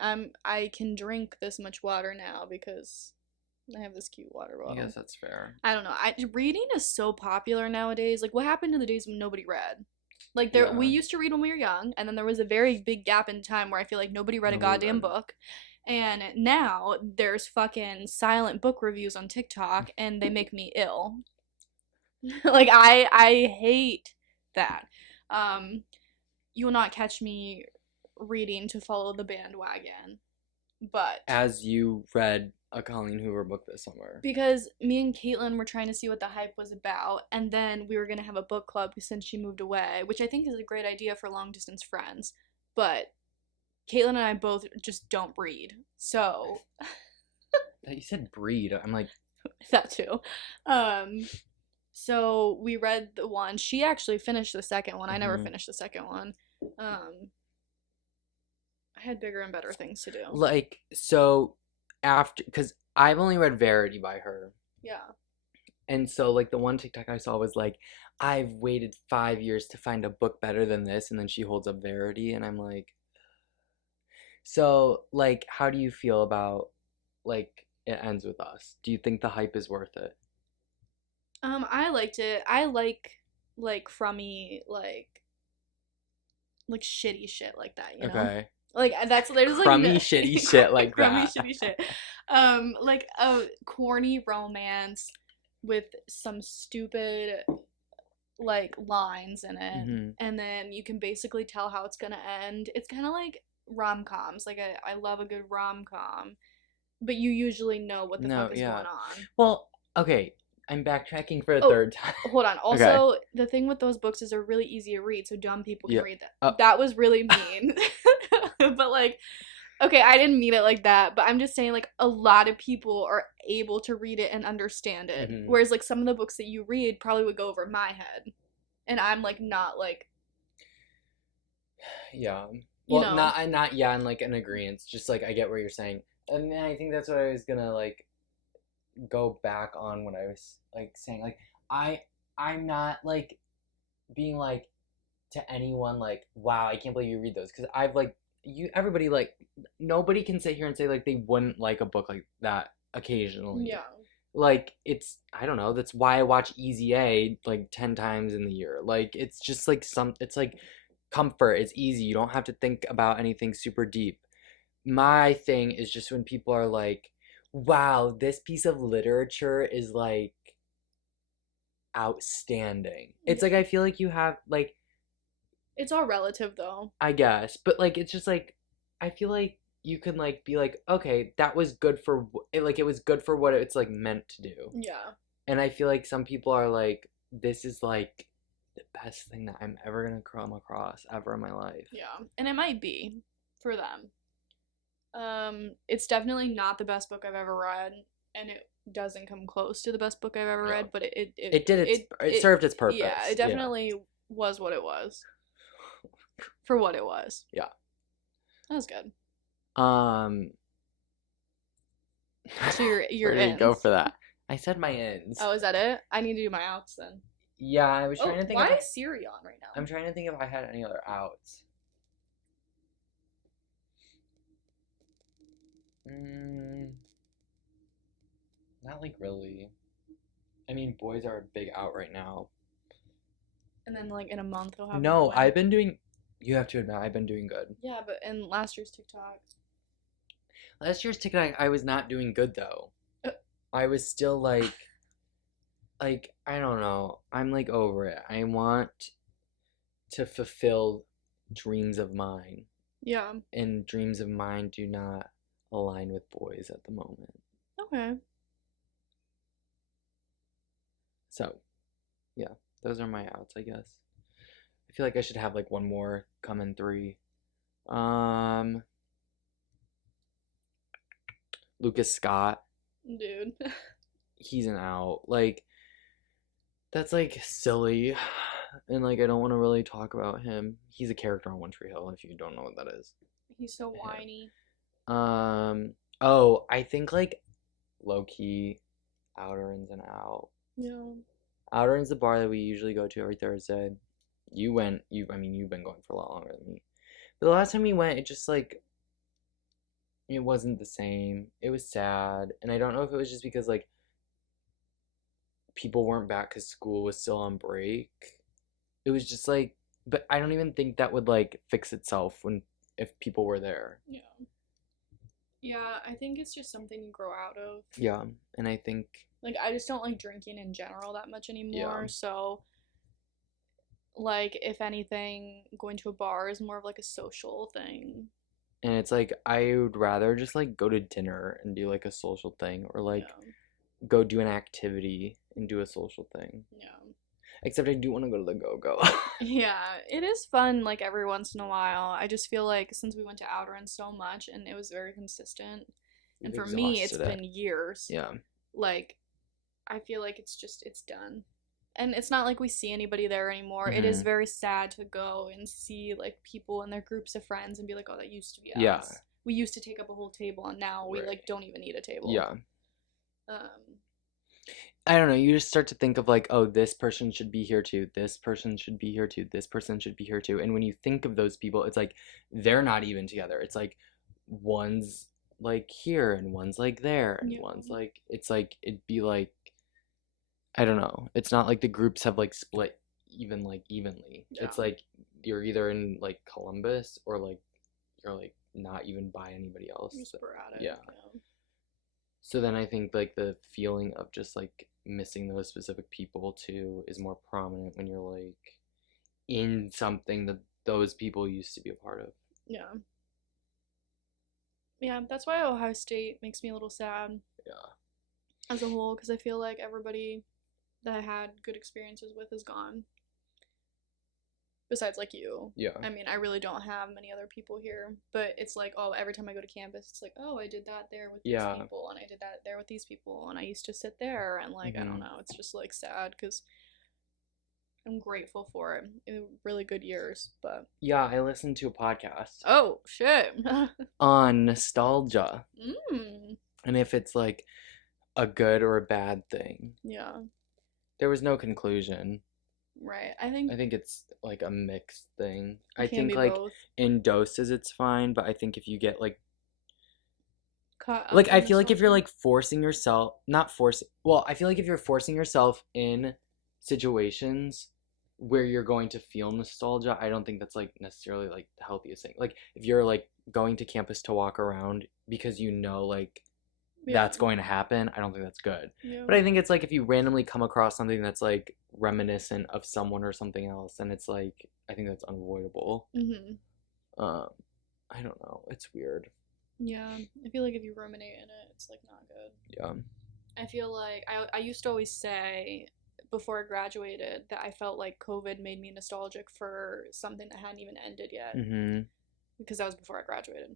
I can drink this much water now because I have this cute water I bottle. guess that's fair. I don't know. Reading is so popular nowadays. Like, what happened to the days when nobody read? Like, we Yeah. used to read when we were young, and then there was a very big gap in time where I feel like nobody read a Nobody goddamn read. book. And now there's fucking silent book reviews on TikTok, and they make me ill. Like, I hate that. You will not catch me reading to follow the bandwagon, but As you read a Colleen Hoover book this summer. because me and Caitlin were trying to see what the hype was about, and then we were gonna have a book club since she moved away, which I think is a great idea for long distance friends. But Caitlin and I both just don't read, so You said breed. I'm like, that too. So we read the one. She actually finished the second one. I never Mhm. finished the second one. I had bigger and better things to do. like so after because I've only read Verity by her. Yeah. And so like the one TikTok I saw was like, I've waited 5 years to find a book better than this, and then she holds up Verity, and I'm like, so like, how do you feel about like it ends with us? Do you think the hype is worth it? I liked it. I like crummy like shitty shit like that, you know? Okay. Like there's like Crummy, shitty shit like crummy that. shitty shit. Like a corny romance with some stupid like lines in it, Mm-hmm. and then you can basically tell how it's gonna end. It's kind of like rom-coms. Like I love a good rom-com, but you usually know what the No, fuck is yeah. going on. Well, okay. I'm backtracking for a Oh, third time. Hold on. Okay. Also, the thing with those books is they're really easy to read, so dumb people can Yeah. read them. Oh. That was really mean. But like, okay, I didn't mean it like that, but I'm just saying like a lot of people are able to read it and understand it. Mhm. Whereas like some of the books that you read probably would go over my head. And I'm like not like, Yeah. you Well, know. not yeah, in like an agreement. Just like I get what you're saying. And then I think that's what I was gonna like go back on when I was like saying like I'm not like being like to anyone like, wow, I can't believe you read those, because I've like everybody like nobody can sit here and say like they wouldn't like a book like that occasionally. Yeah. Like it's, I don't know, that's why I watch Easy A like 10 times in the year. Like it's just like it's like comfort. It's easy. You don't have to think about anything super deep. My thing is just when people are like, wow, this piece of literature is like outstanding. It's like I feel like you have like, It's all relative though. I guess, but like it's just like I feel like you can like be like, okay, that was good for it, like it was good for what it's like meant to do. Yeah. And I feel like some people are like, this is like the best thing that I'm ever gonna come across ever in my life. Yeah. And it might be for them. It's definitely not the best book I've ever read, and it doesn't come close to the best book I've ever read, but It served its purpose. Yeah, it definitely was what it was. For what it was. Yeah. That was good. So you're Where did ins. go for that? I said my ins. Oh, is that it? I need to do my outs then. Yeah, I was trying to think. Why is Siri on right now? I'm trying to think if I had any other outs. Not like really. I mean, boys are a big out right now. And then like in a month they'll have. No, I've been doing. You have to admit, I've been doing good. Yeah, but in last year's TikTok. Last year's TikTok, I was not doing good though. I was still like I don't know. I'm like over it. I want to fulfill dreams of mine. Yeah. And dreams of mine do not align with boys at the moment. Okay. So, yeah, those are my outs, I guess. I feel like I should have like one more come in 3. Lucas Scott. Dude. He's an out. Like, that's like silly. And like I don't want to really talk about him. He's a character on One Tree Hill, if you don't know what that is. He's so whiny. Oh, I think like low key Outer Ins and Out. Yeah. Outer Ins the bar that we usually go to every Thursday. You've been going for a lot longer than me. But the last time we went, it just like it wasn't the same. It was sad, and I don't know if it was just because like people weren't back because school was still on break. It was just like, but I don't even think that would like fix itself if people were there. Yeah. Yeah, I think it's just something you grow out of. Yeah, and I think like I just don't like drinking in general that much anymore. Yeah. So like if anything, going to a bar is more of like a social thing. And it's like I would rather just like go to dinner and do like a social thing, or like go do an activity and do a social thing. Yeah. Except I do want to go to the go-go. Yeah, it is fun like every once in a while. I just feel like since we went to Outer Ends so much and it was very consistent, and for me it's been years. Yeah. Like I feel like it's done. And it's not like we see anybody there anymore. Mm-hmm. It is very sad to go and see like people and their groups of friends and be like, oh, that used to be us. Yeah. We used to take up a whole table and now we like don't even need a table. Yeah. I don't know, you just start to think of like, oh, this person should be here too, this person should be here too, this person should be here too. And when you think of those people, it's like they're not even together. It's like one's like here and one's like there and one's like, it's like it'd be like, I don't know. It's not like the groups have like split evenly. Yeah. It's like you're either in like Columbus or like you're like not even by anybody else. Sporadic. Yeah. So then I think like the feeling of just like missing those specific people too is more prominent when you're like in something that those people used to be a part of. Yeah. Yeah, that's why Ohio State makes me a little sad. Yeah. As a whole, because I feel like everybody that I had good experiences with is gone. Besides, like, you. Yeah. I mean, I really don't have many other people here, but it's like, oh, every time I go to campus, it's like, oh, I did that there with these people, and I did that there with these people, and I used to sit there, and, like, I don't know, it's just, like, sad, because I'm grateful for it. It was really good years, but... Yeah, I listened to a podcast. Oh, shit. On nostalgia. Mm. And if it's, like, a good or a bad thing. Yeah. There was no conclusion. Right. I think it's like a mixed thing. I can think be like both. in doses it's fine, but I think if you get like Caught up like I in feel like if you're nostalgia. like forcing yourself, not forcing, well, I feel like if you're forcing yourself in situations where you're going to feel nostalgia, I don't think that's like necessarily like the healthiest thing. Like if you're like going to campus to walk around because you know like that's going to happen, I don't think that's good. Yeah. But I think it's like if you randomly come across something that's like reminiscent of someone or something else, then it's like I think that's unavoidable. I don't know. It's weird. Yeah. I feel like if you ruminate in it, it's like not good. Yeah. I feel like I used to always say before I graduated that I felt like COVID made me nostalgic for something that hadn't even ended yet. Because that was before I graduated.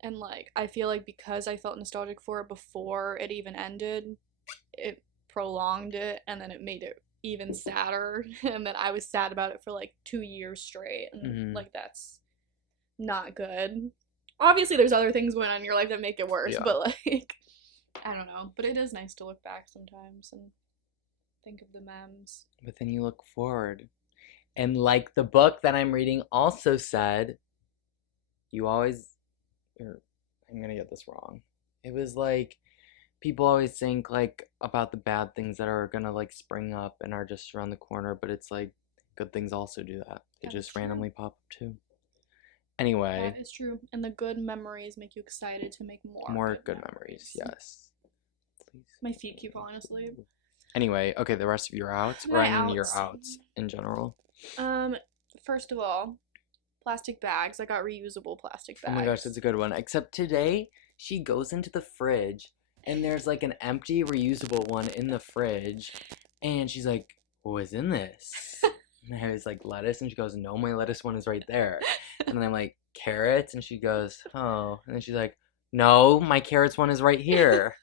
And like I feel like because I felt nostalgic for it before it even ended, it prolonged it, and then it made it even sadder. And then I was sad about it for like 2 years straight, and like that's not good. Obviously there's other things going on in your life that make it worse, but like I don't know, but it is nice to look back sometimes and think of the memes. But then you look forward, and like the book that I'm reading also said, you always, or I'm gonna get this wrong, it was like people always think like about the bad things that are gonna like spring up and are just around the corner, but it's like good things also do that. They just randomly pop up too. Anyway, that is true, and the good memories make you excited to make more good memories. Yes. Please. My feet keep falling asleep. Anyway, okay, the rest of your outs, or I mean your outs in general. First of all, plastic bags. I got reusable plastic bags. Oh my gosh, that's a good one. Except today, she goes into the fridge, and there's like an empty reusable one in the fridge, and she's like, "What's in this?" And I was like, "Lettuce," and she goes, "No, my lettuce one is right there." And then I'm like, "Carrots," and she goes, "Oh," and then she's like, "No, my carrots one is right here."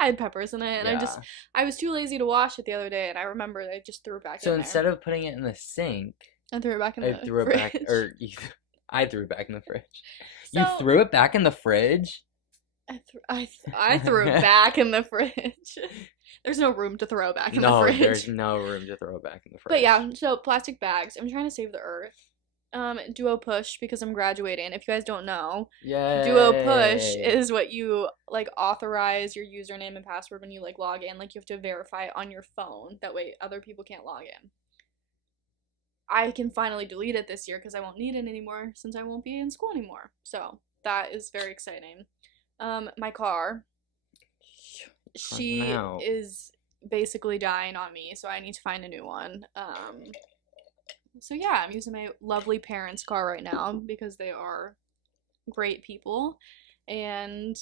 I had peppers in it, and I was too lazy to wash it the other day, and I remember I just threw it back in there. So instead of putting it in the sink, I threw it back in the fridge. I threw it back in the fridge. So, you threw it back in the fridge? I threw it back in the fridge. There's no room to throw back in the fridge. No, there's no room to throw it back in the fridge. But yeah, so plastic bags. I'm trying to save the earth. Duo Push, because I'm graduating. If you guys don't know, Yay. Duo Push is what you like authorize your username and password when you like log in. Like you have to verify it on your phone. That way other people can't log in. I can finally delete it this year because I won't need it anymore since I won't be in school anymore. So that is very exciting. My car, she is basically dying on me, so I need to find a new one. So yeah, I'm using my lovely parents' car right now because they are great people, and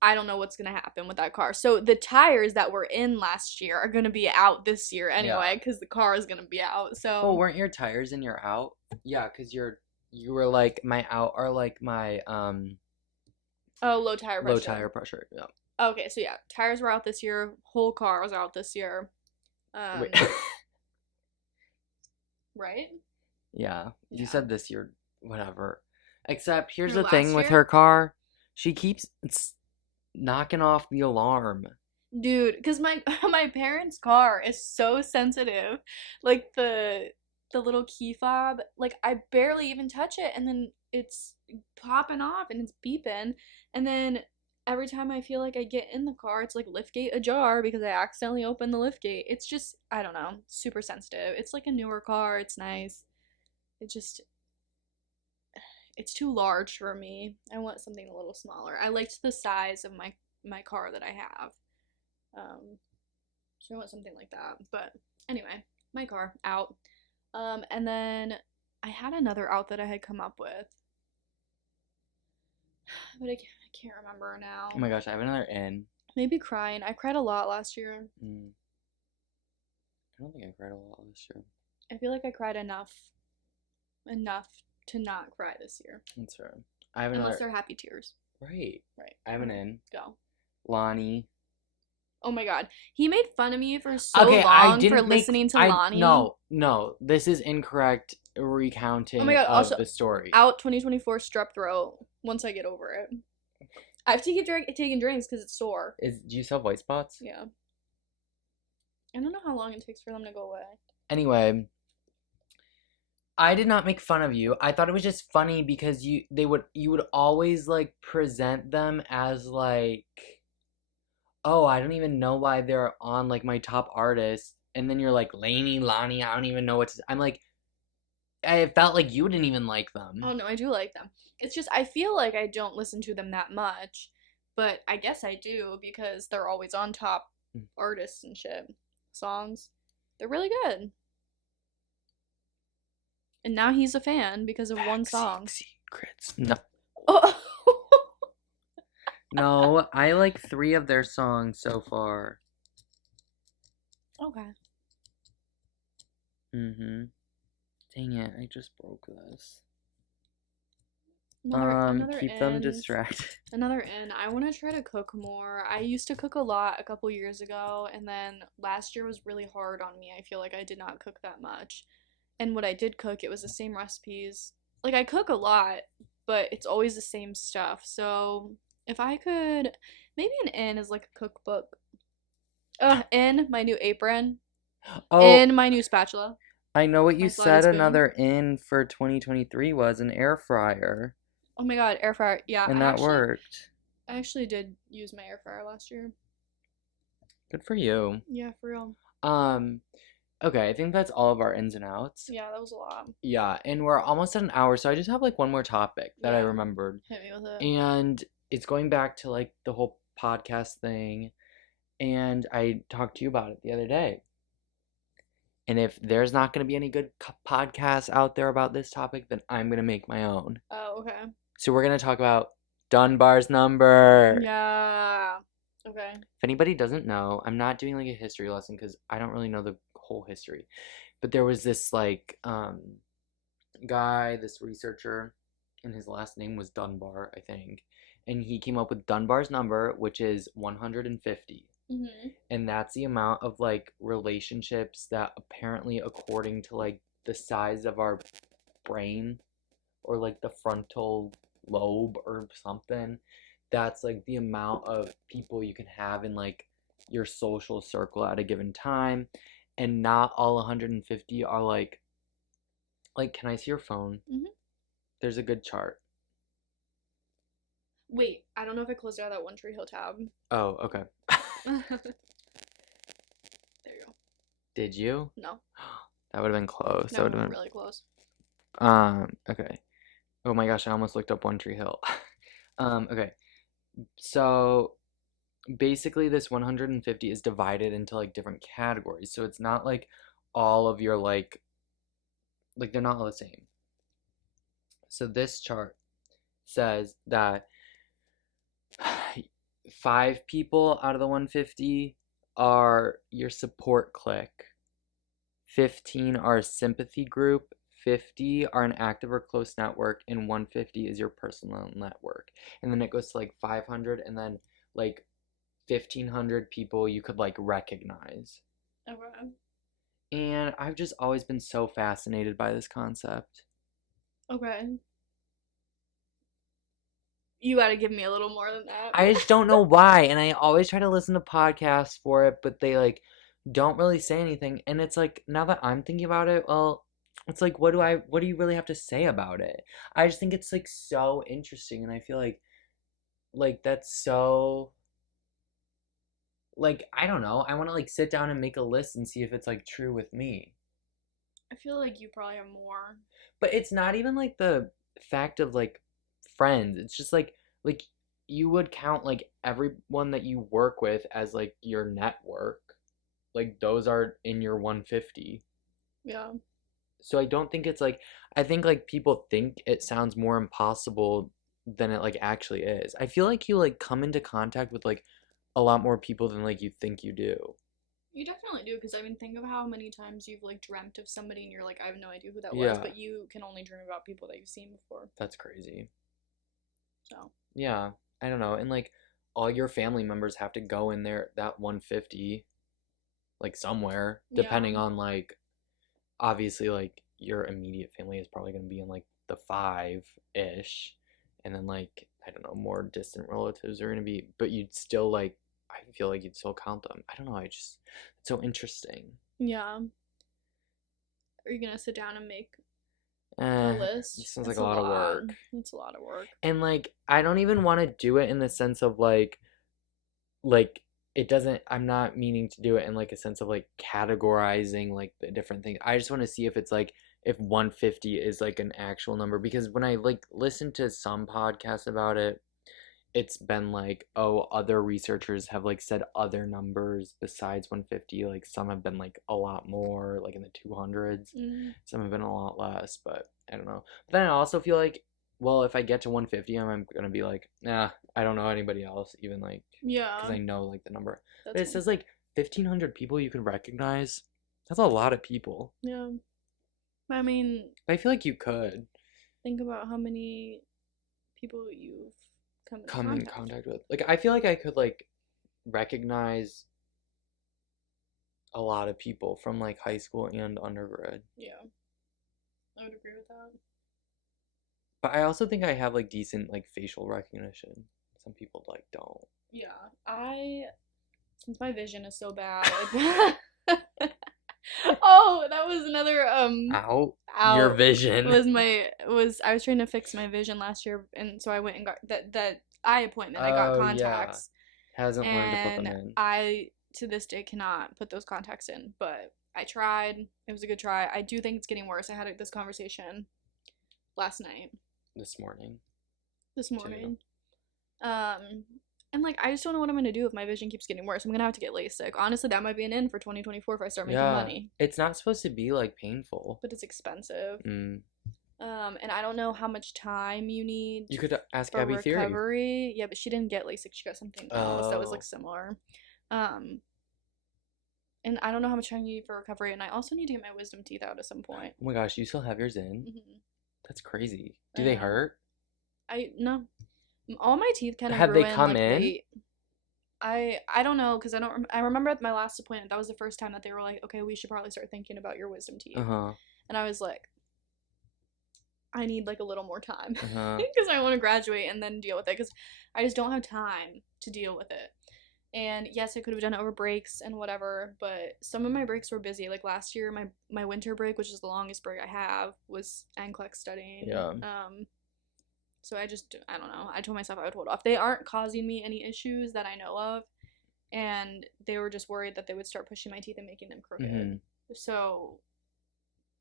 I don't know what's gonna happen with that car. So the tires that were in last year are gonna be out this year anyway, because the car is gonna be out. So. Well, weren't your tires in your out? Yeah, because you were like my out are like my Oh, low tire pressure. Low tire pressure. Yeah. Okay, so yeah, tires were out this year. Whole car was out this year. Wait. Right? Yeah, you said this year, whatever. Except here's the thing with her car, she keeps knocking off the alarm. Dude, because my parents' car is so sensitive. Like the little key fob, like I barely even touch it, and then it's popping off and it's beeping, and then every time I feel like I get in the car, it's like liftgate ajar because I accidentally opened the liftgate. It's just, I don't know, super sensitive. It's like a newer car. It's nice. It just, it's too large for me. I want something a little smaller. I liked the size of my car that I have. So I want something like that. But anyway, my car out. And then I had another out that I had come up with, but I can't remember now. Oh my gosh, I have another in. Maybe crying. I cried a lot last year. I don't think I cried a lot this year. I feel like I cried enough to not cry this year. That's right. I have another. Unless they're happy tears. Right. Right. I have an in. Go. Lonnie. Oh my god. He made fun of me for so long for listening to Lonnie. No. This is incorrect recounting of also, the story. Out 2024 strep throat once I get over it. I have to keep taking drinks because it's sore. Do you still have white spots? Yeah. I don't know how long it takes for them to go away. Anyway, I did not make fun of you. I thought it was just funny because you would always like present them as like, oh, I don't even know why they're on like my top artists, and then you're like Lonnie, I don't even know what to. I'm like, I felt like you didn't even like them. Oh no, I do like them. It's just I feel like I don't listen to them that much, but I guess I do because they're always on top artists and shit. Songs. They're really good. And now he's a fan because of one song. Secrets. No. Oh. No, I like 3 of their songs so far. Okay. Dang it, I just broke this. Another keep them distracted. Another in. I want to try to cook more. I used to cook a lot a couple years ago, and then last year was really hard on me. I feel like I did not cook that much. And what I did cook, it was the same recipes. Like, I cook a lot, but it's always the same stuff. So, if I could, maybe an in is like a cookbook. In my new apron. Oh. In my new spatula. I know what you said another in for 2023 was an air fryer. Oh my god, air fryer. Yeah. And that worked. I actually did use my air fryer last year. Good for you. Yeah, for real. Okay, I think that's all of our ins and outs. Yeah, that was a lot. Yeah, and we're almost at an hour, so I just have like one more topic that I remembered. Hit me with it. And it's going back to like the whole podcast thing, and I talked to you about it the other day. And if there's not going to be any good podcasts out there about this topic, then I'm going to make my own. Oh, okay. So we're going to talk about Dunbar's number. Yeah. Okay. If anybody doesn't know, I'm not doing like a history lesson because I don't really know the whole history. But there was this like guy, this researcher, and his last name was Dunbar, I think. And he came up with Dunbar's number, which is 150. And that's the amount of like relationships that apparently, according to like the size of our brain or like the frontal lobe or something, that's like the amount of people you can have in like your social circle at a given time. And not all 150 are like can I see your phone? There's a good chart. Wait, I don't know if I closed out that One Tree Hill tab. Oh, okay. There you go. Did you? No. That would have been close. That would have been really close. Okay. Oh my gosh, I almost looked up One Tree Hill. Okay. So basically this 150 is divided into like different categories. So it's not like all of your like they're not all the same. So this chart says that 5 people out of the 150 are your support clique, 15 are a sympathy group, 50 are an active or close network, and 150 is your personal network. And then it goes to like 500, and then like 1,500 people you could like recognize. Okay. And I've just always been so fascinated by this concept. Okay. You gotta give me a little more than that. I just don't know why, and I always try to listen to podcasts for it, but they like don't really say anything. And it's like, now that I'm thinking about it, well, it's like, what do you really have to say about it? I just think it's like so interesting, and I feel like like, that's so, like, I don't know. I want to, like, sit down and make a list and see if it's, like, true with me. I feel like you probably have more. But it's not even, like, the fact of, like, friends. It's just, like, you would count, like, everyone that you work with as, like, your network. Like, those are in your 150. Yeah. So I don't think it's, like, I think, like, people think it sounds more impossible than it, like, actually is. I feel like you, like, come into contact with, like, a lot more people than, like, you think you do. You definitely do, because I mean, think of how many times you've like dreamt of somebody and you're like, I have no idea who that was, Yeah, but you can only dream about people that you've seen before. that's crazy. So, Yeah, I don't know. And, like, all your family members have to go in there, that 150, like, somewhere, yeah. depending on, like, obviously, like, your immediate family is probably going to be in, like, the five-ish. And then, like, I don't know, more distant relatives are going to be, but you'd still, like, I feel like you'd still count them. I don't know. It's so interesting. Yeah. Are you gonna sit down and make a It list? sounds like It's a a lot of lot. work. It's a lot of work. And, like, I don't even want to do it in the sense of, like, it doesn't, I'm not meaning to do it in, like, a sense of, like, categorizing, like, the different things. I just want to see if it's, like, if 150 is, like, an actual number, because when I, like, listen to some podcasts about it, it's been like, oh, other researchers have, like, said other numbers besides 150. Like, some have been, like, a lot more, like, in the 200s. Mm. Some have been a lot less, but I don't know. But then I also feel like, well, if I get to 150, I'm gonna be like, nah, I don't know anybody else, even, like, because Yeah. I know, like, the number. But That's it says, like, 1,500 people you can recognize. That's a lot of people. yeah. I mean, I feel like you could think about how many people you've come into come in contact contact with. Like, I feel like I could, like, recognize a lot of people from, like, high school and undergrad. Yeah, I would agree with that. But I also think I have, like, decent, like, facial recognition. Some people, like, don't. Yeah, since my vision is so bad. Oh, that was another Out your out vision. I was trying to fix my vision last year, and so I went and got that eye appointment. I got Oh yeah, contacts, hasn't learned to put them and in I to this day cannot put those contacts in, but I tried. It was a good try. I do think it's getting worse. I had this conversation last night, this morning this too. morning. Um, and like I just don't know what I'm gonna do if my vision keeps getting worse. I'm gonna have to get LASIK. Honestly, that might be an in for 2024 if I start making Yeah, money, it's not supposed to be, like, painful. but it's expensive. Mm. And I don't know how much time you need You could ask for Abby Theory. recovery. Yeah, but she didn't get LASIK. She got something else that was like Oh, similar. Um, and I don't know how much time you need for recovery. And I also need to get my wisdom teeth out at some point. oh my gosh, you still have yours in? Hmm. That's crazy. I Do they know. hurt? I no. All my teeth kind of Have grew they in come like in? they. I don't know because I don't. I remember at my last appointment that was the first time that they were like, okay, we should probably start thinking about your wisdom teeth. Uh-huh. And I was like, I need like a little more time Uh-huh. because I want to graduate and then deal with it because I just don't have time to deal with it. And yes, I could have done it over breaks and whatever, but some of my breaks were busy. Like last year, my winter break, which is the longest break I have, was NCLEX studying. Yeah. So I don't know. I told myself I would hold off. They aren't causing me any issues that I know of, and they were just worried that they would start pushing my teeth and making them crooked. Mm-hmm. So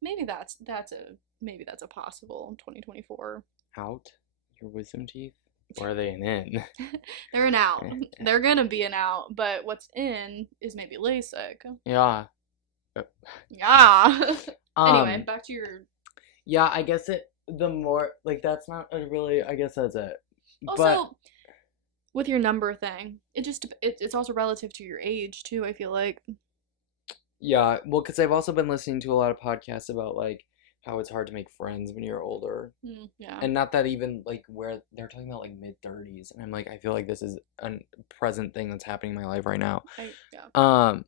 maybe that's a possible 2024. Out your wisdom teeth? Or are they an in? They're an out. They're gonna be an out, but what's in is maybe LASIK. Yeah. Yeah. Anyway, Um, back to your. yeah, I guess the more, like, that's not a really, I guess that's it. But, Also, with your number thing, it's also relative to your age too. I feel like. yeah, well, because I've also been listening to a lot of podcasts about, like, how it's hard to make friends when you're older. Yeah. And not that even, like, where they're talking about, like, mid-30s. And I'm like, I feel like this is a present thing that's happening in my life right now. Yeah.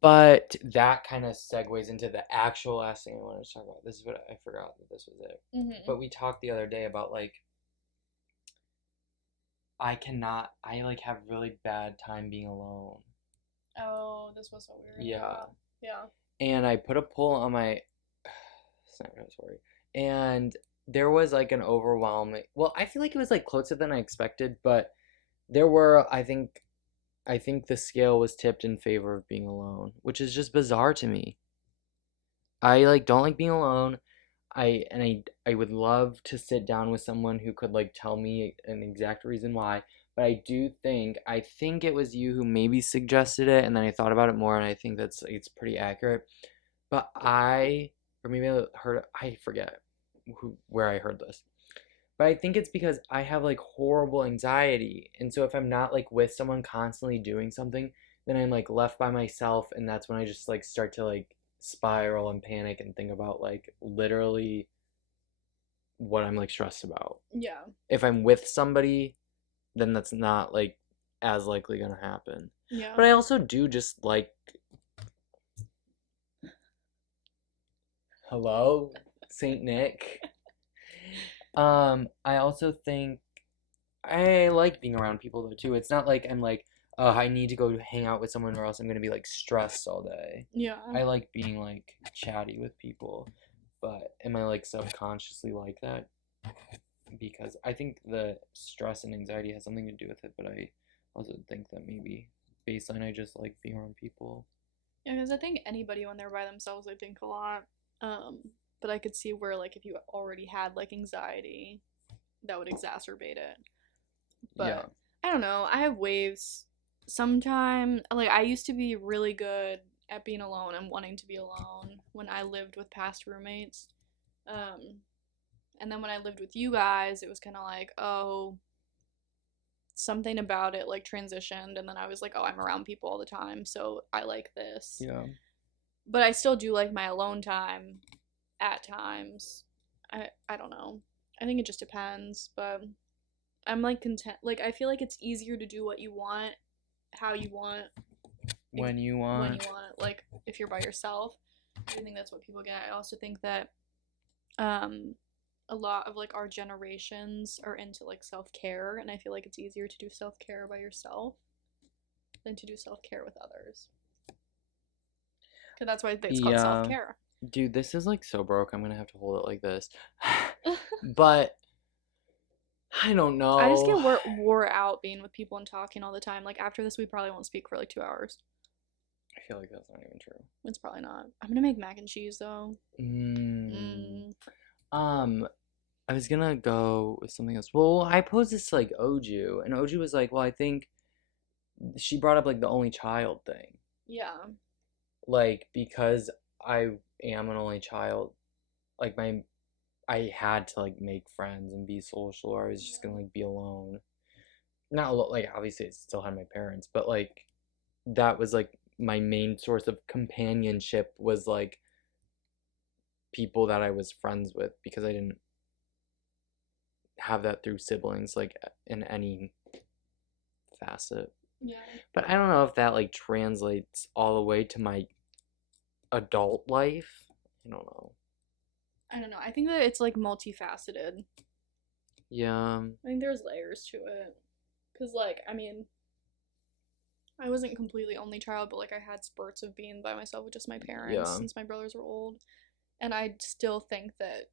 But that kind of segues into the actual last thing I wanted to talk about. This is what I forgot that this was it. Mm-hmm. But we talked the other day about, like, I, like, have really bad time being alone. Oh, this was so weird. Yeah. Yeah. And I put a poll on my Snapchat story. And there was like an overwhelming. Well, I feel like it was like closer than I expected, but there were. I think the scale was tipped in favor of being alone, which is just bizarre to me. I like don't like being alone. I would love to sit down with someone who could like tell me an exact reason why. But I think it was you who maybe suggested it, and then I thought about it more, and I think it's pretty accurate. But or maybe I forget where I heard this. But I think it's because I have like horrible anxiety. And so if I'm not like with someone constantly doing something, then I'm like left by myself, and that's when I just like start to like spiral and panic and think about like literally what I'm like stressed about. Yeah. If I'm with somebody, then that's not like as likely gonna happen. Yeah. But I also do just like hello, Saint Nick. I also think I like being around people though too. It's not like I'm like, oh, I need to go hang out with someone or else I'm gonna be like stressed all day. Yeah. I like being like chatty with people, but am I like subconsciously like that? Because I think the stress and anxiety has something to do with it, but I also think that maybe baseline I just like being around people. Yeah, because I think anybody when they're by themselves, I think a lot. Um, but I could see where like if you already had like anxiety, that would exacerbate it. But Yeah. I don't know. I have waves. Sometimes, like I used to be really good at being alone and wanting to be alone when I lived with past roommates. Um, and then when I lived with you guys, it was kind of like, oh, something about it like transitioned, and then I was like, oh, I'm around people all the time, so I like this. Yeah. But I still do like my alone time at times. I don't know. I think it just depends, but I'm like content. Like I feel like it's easier to do what you want, how you want, When you when want. you want. Like if you're by yourself. I think that's what people get. I also think that um a lot of like our generations are into like self-care, and I feel like it's easier to do self-care by yourself than to do self-care with others. Cuz that's why it's called Yeah. self-care. Dude, this is like so broke. I'm gonna have to hold it like this. But I don't I just know. get wore out being with people and talking all the time. Like after this, we probably won't speak for like 2 hours. I feel like that's not even true. It's probably not. I'm gonna make mac and cheese though. Mm. Um, I was gonna go with something else. Well, I posed this to like Oju, and Oju was like, "Well, I think she brought up like the only child thing, Yeah. like because I am an only child, like I had to like make friends and be social, or I was just gonna like be alone. Not like obviously I still had my parents, but like that was like my main source of companionship was like people that I was friends with because I didn't have that through siblings like in any facet. Yeah. But I don't know if that like translates all the way to my adult life. I don't know. I don't know. I think that it's like multifaceted. Yeah. I think there's layers to it. Cause like, I mean, I wasn't completely only child, but like I had spurts of being by myself with just my parents Yeah. since my brothers were old. And I still think that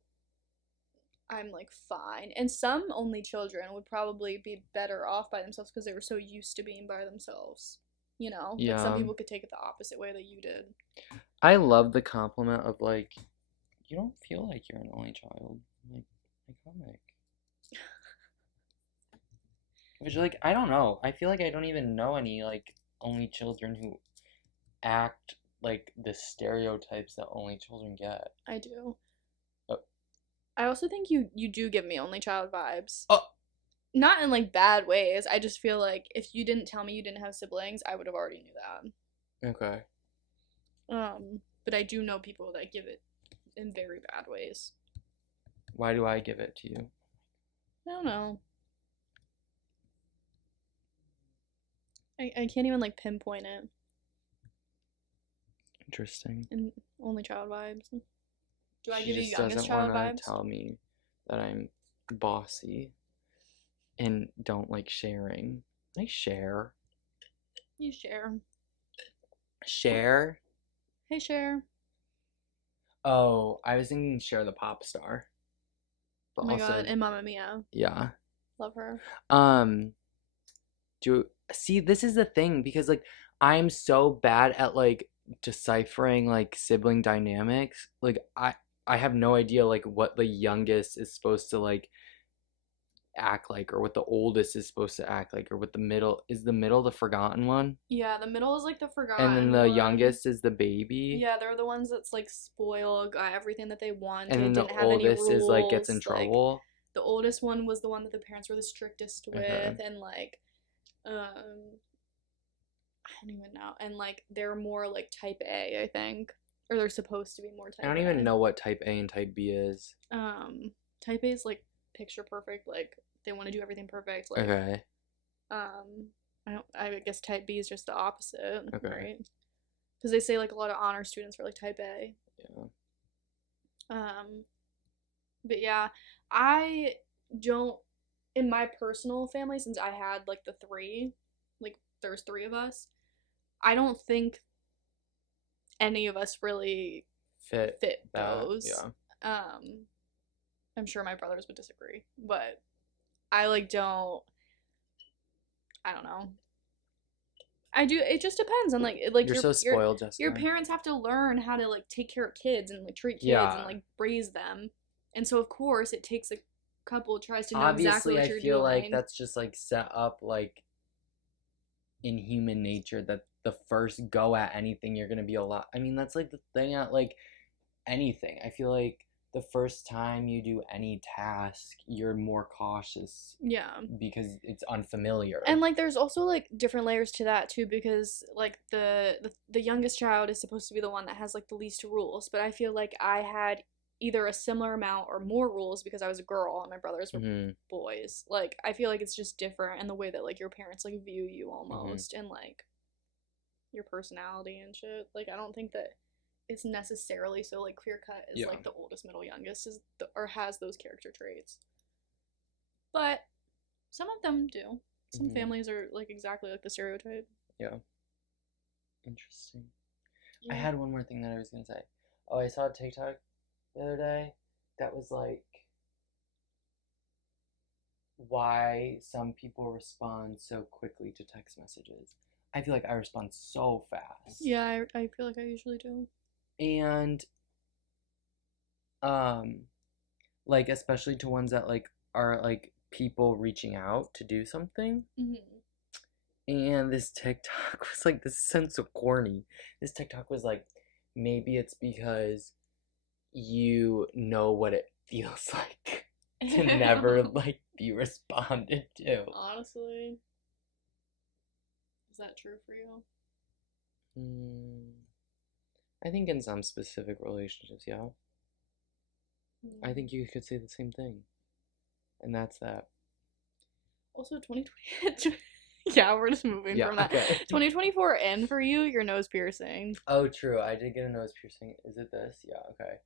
I'm like fine. And some only children would probably be better off by themselves because they were so used to being by themselves. You know? Like some Yeah. people could take it the opposite way that you did. I love the compliment of like you don't feel like you're an only child. Like iconic. Which like I don't know. I feel like I don't even know any like only children who act like the stereotypes that only children get. I do. Oh. I also think you do give me only child vibes. Oh. Not in like bad ways. I just feel like if you didn't tell me you didn't have siblings, I would have already knew that. Okay. But I do know people that give it in very bad ways. Why do I give it to you? I don't know. I can't even like pinpoint it. Interesting. In only child vibes. Do I She give you just youngest doesn't child want vibes? to tell me that I'm bossy and don't like sharing. I share. You share. Share? Hey, share. Oh, I was thinking share the pop star. but Oh my also god, and Mamma Mia. yeah. Love her. See, this is the thing because like I'm so bad at like deciphering like sibling dynamics. Like I have no idea like what the youngest is supposed to like act like or what the oldest is supposed to act like or what the middle the forgotten one Yeah, the middle is like the and then forgotten the one. youngest is the baby. Yeah, they're the ones that's like spoiled, got everything that they wanted, And then the didn't have any oldest is like gets rules. in Like trouble. the oldest one was the one that the parents were the strictest Okay. with, and like, I don't even know. And like they're more like type A, I think, or they're supposed to be more type I don't A. even know what type A and type B is. Type A is like picture perfect, like they want to do everything perfect. Like, Okay. I guess type B is just the opposite, Okay. right? Because they say like a lot of honor students are like type A. Yeah. But yeah, I don't, in my personal family, since I had like the three, like there's three of us, I don't think any of us really fit those. Yeah. I'm sure my brothers would disagree, but I like don't. I don't know. I do. It just depends on like You're so spoiled, Jessica. your parents have to learn how to like take care of kids and like treat kids Yeah. and like raise them, and so of course it takes a couple tries to know Obviously, exactly what you're doing. I feel like that's just like set up like in human nature that the first go at anything you're gonna be a lot. I mean, that's like the thing at like anything. I feel like the first time you do any task, you're more cautious. Yeah. Because it's unfamiliar. And like there's also like different layers to that too, because like the youngest child is supposed to be the one that has like the least rules, but I feel like I had either a similar amount or more rules because I was a girl and my brothers were boys. Like I feel like it's just different in the way that like your parents like view you almost and like your personality and shit. Like I don't think that it's necessarily so like clear cut as like the oldest, middle, youngest is or has those character traits. But some of them do. Some families are like exactly like the stereotype. Yeah. Interesting. Yeah. I had one more thing that I was gonna say. Oh, I saw a TikTok the other day that was like why some people respond so quickly to text messages. I feel like I respond so fast. Yeah, I feel like I usually do. And like especially to ones that like are like people reaching out to do something. And this TikTok was like, this sounds so corny. This TikTok was like, maybe it's because you know what it feels like to never like be responded to. Honestly, is that true for you? I think in some specific relationships, yeah. I think you could say the same thing. And that's that. Also, 2020. Yeah, we're just moving from that. Okay. 2024 in for you, your nose piercing. Oh, true. I did get a nose piercing. Is it this? Yeah, okay.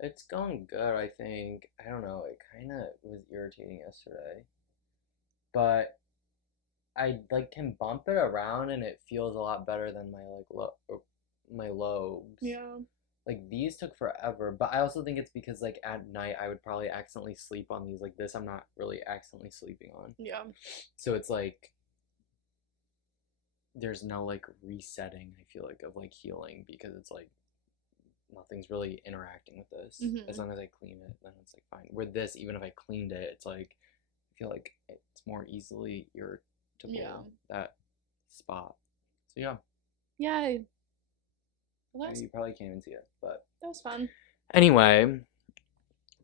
It's going good, I think. I don't know. It kind of was irritating yesterday. But I like can bump it around and it feels a lot better than my like my lobes. Yeah. Like these took forever, but I also think it's because like at night I would probably accidentally sleep on these. Like this I'm not really accidentally sleeping on. Yeah. So it's like there's no like resetting, I feel like, of like healing because it's like nothing's really interacting with this. As long as I clean it, then it's like fine. Where this, even if I cleaned it, it's like I feel like it's more easily irritable, that spot. So yeah. Yeah. Well, you probably can't even see it, but that was fun. Anyway,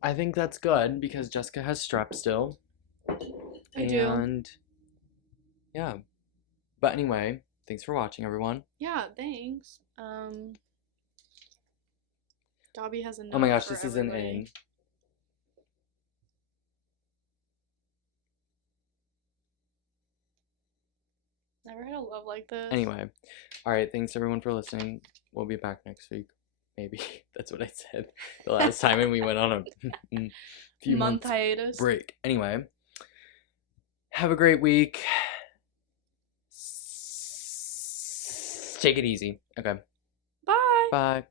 I think that's good because Jessica has strep still. I do. And yeah. But anyway, thanks for watching, everyone. Yeah, thanks. Dobby has a note. Oh my gosh, for this everybody. isn't in. Never had a love like this. Anyway, alright, thanks everyone for listening. We'll be back next week. Maybe. That's what I said the last time and we went on a few months hiatus break. Anyway, have a great week. Take it easy. Okay. Bye. Bye.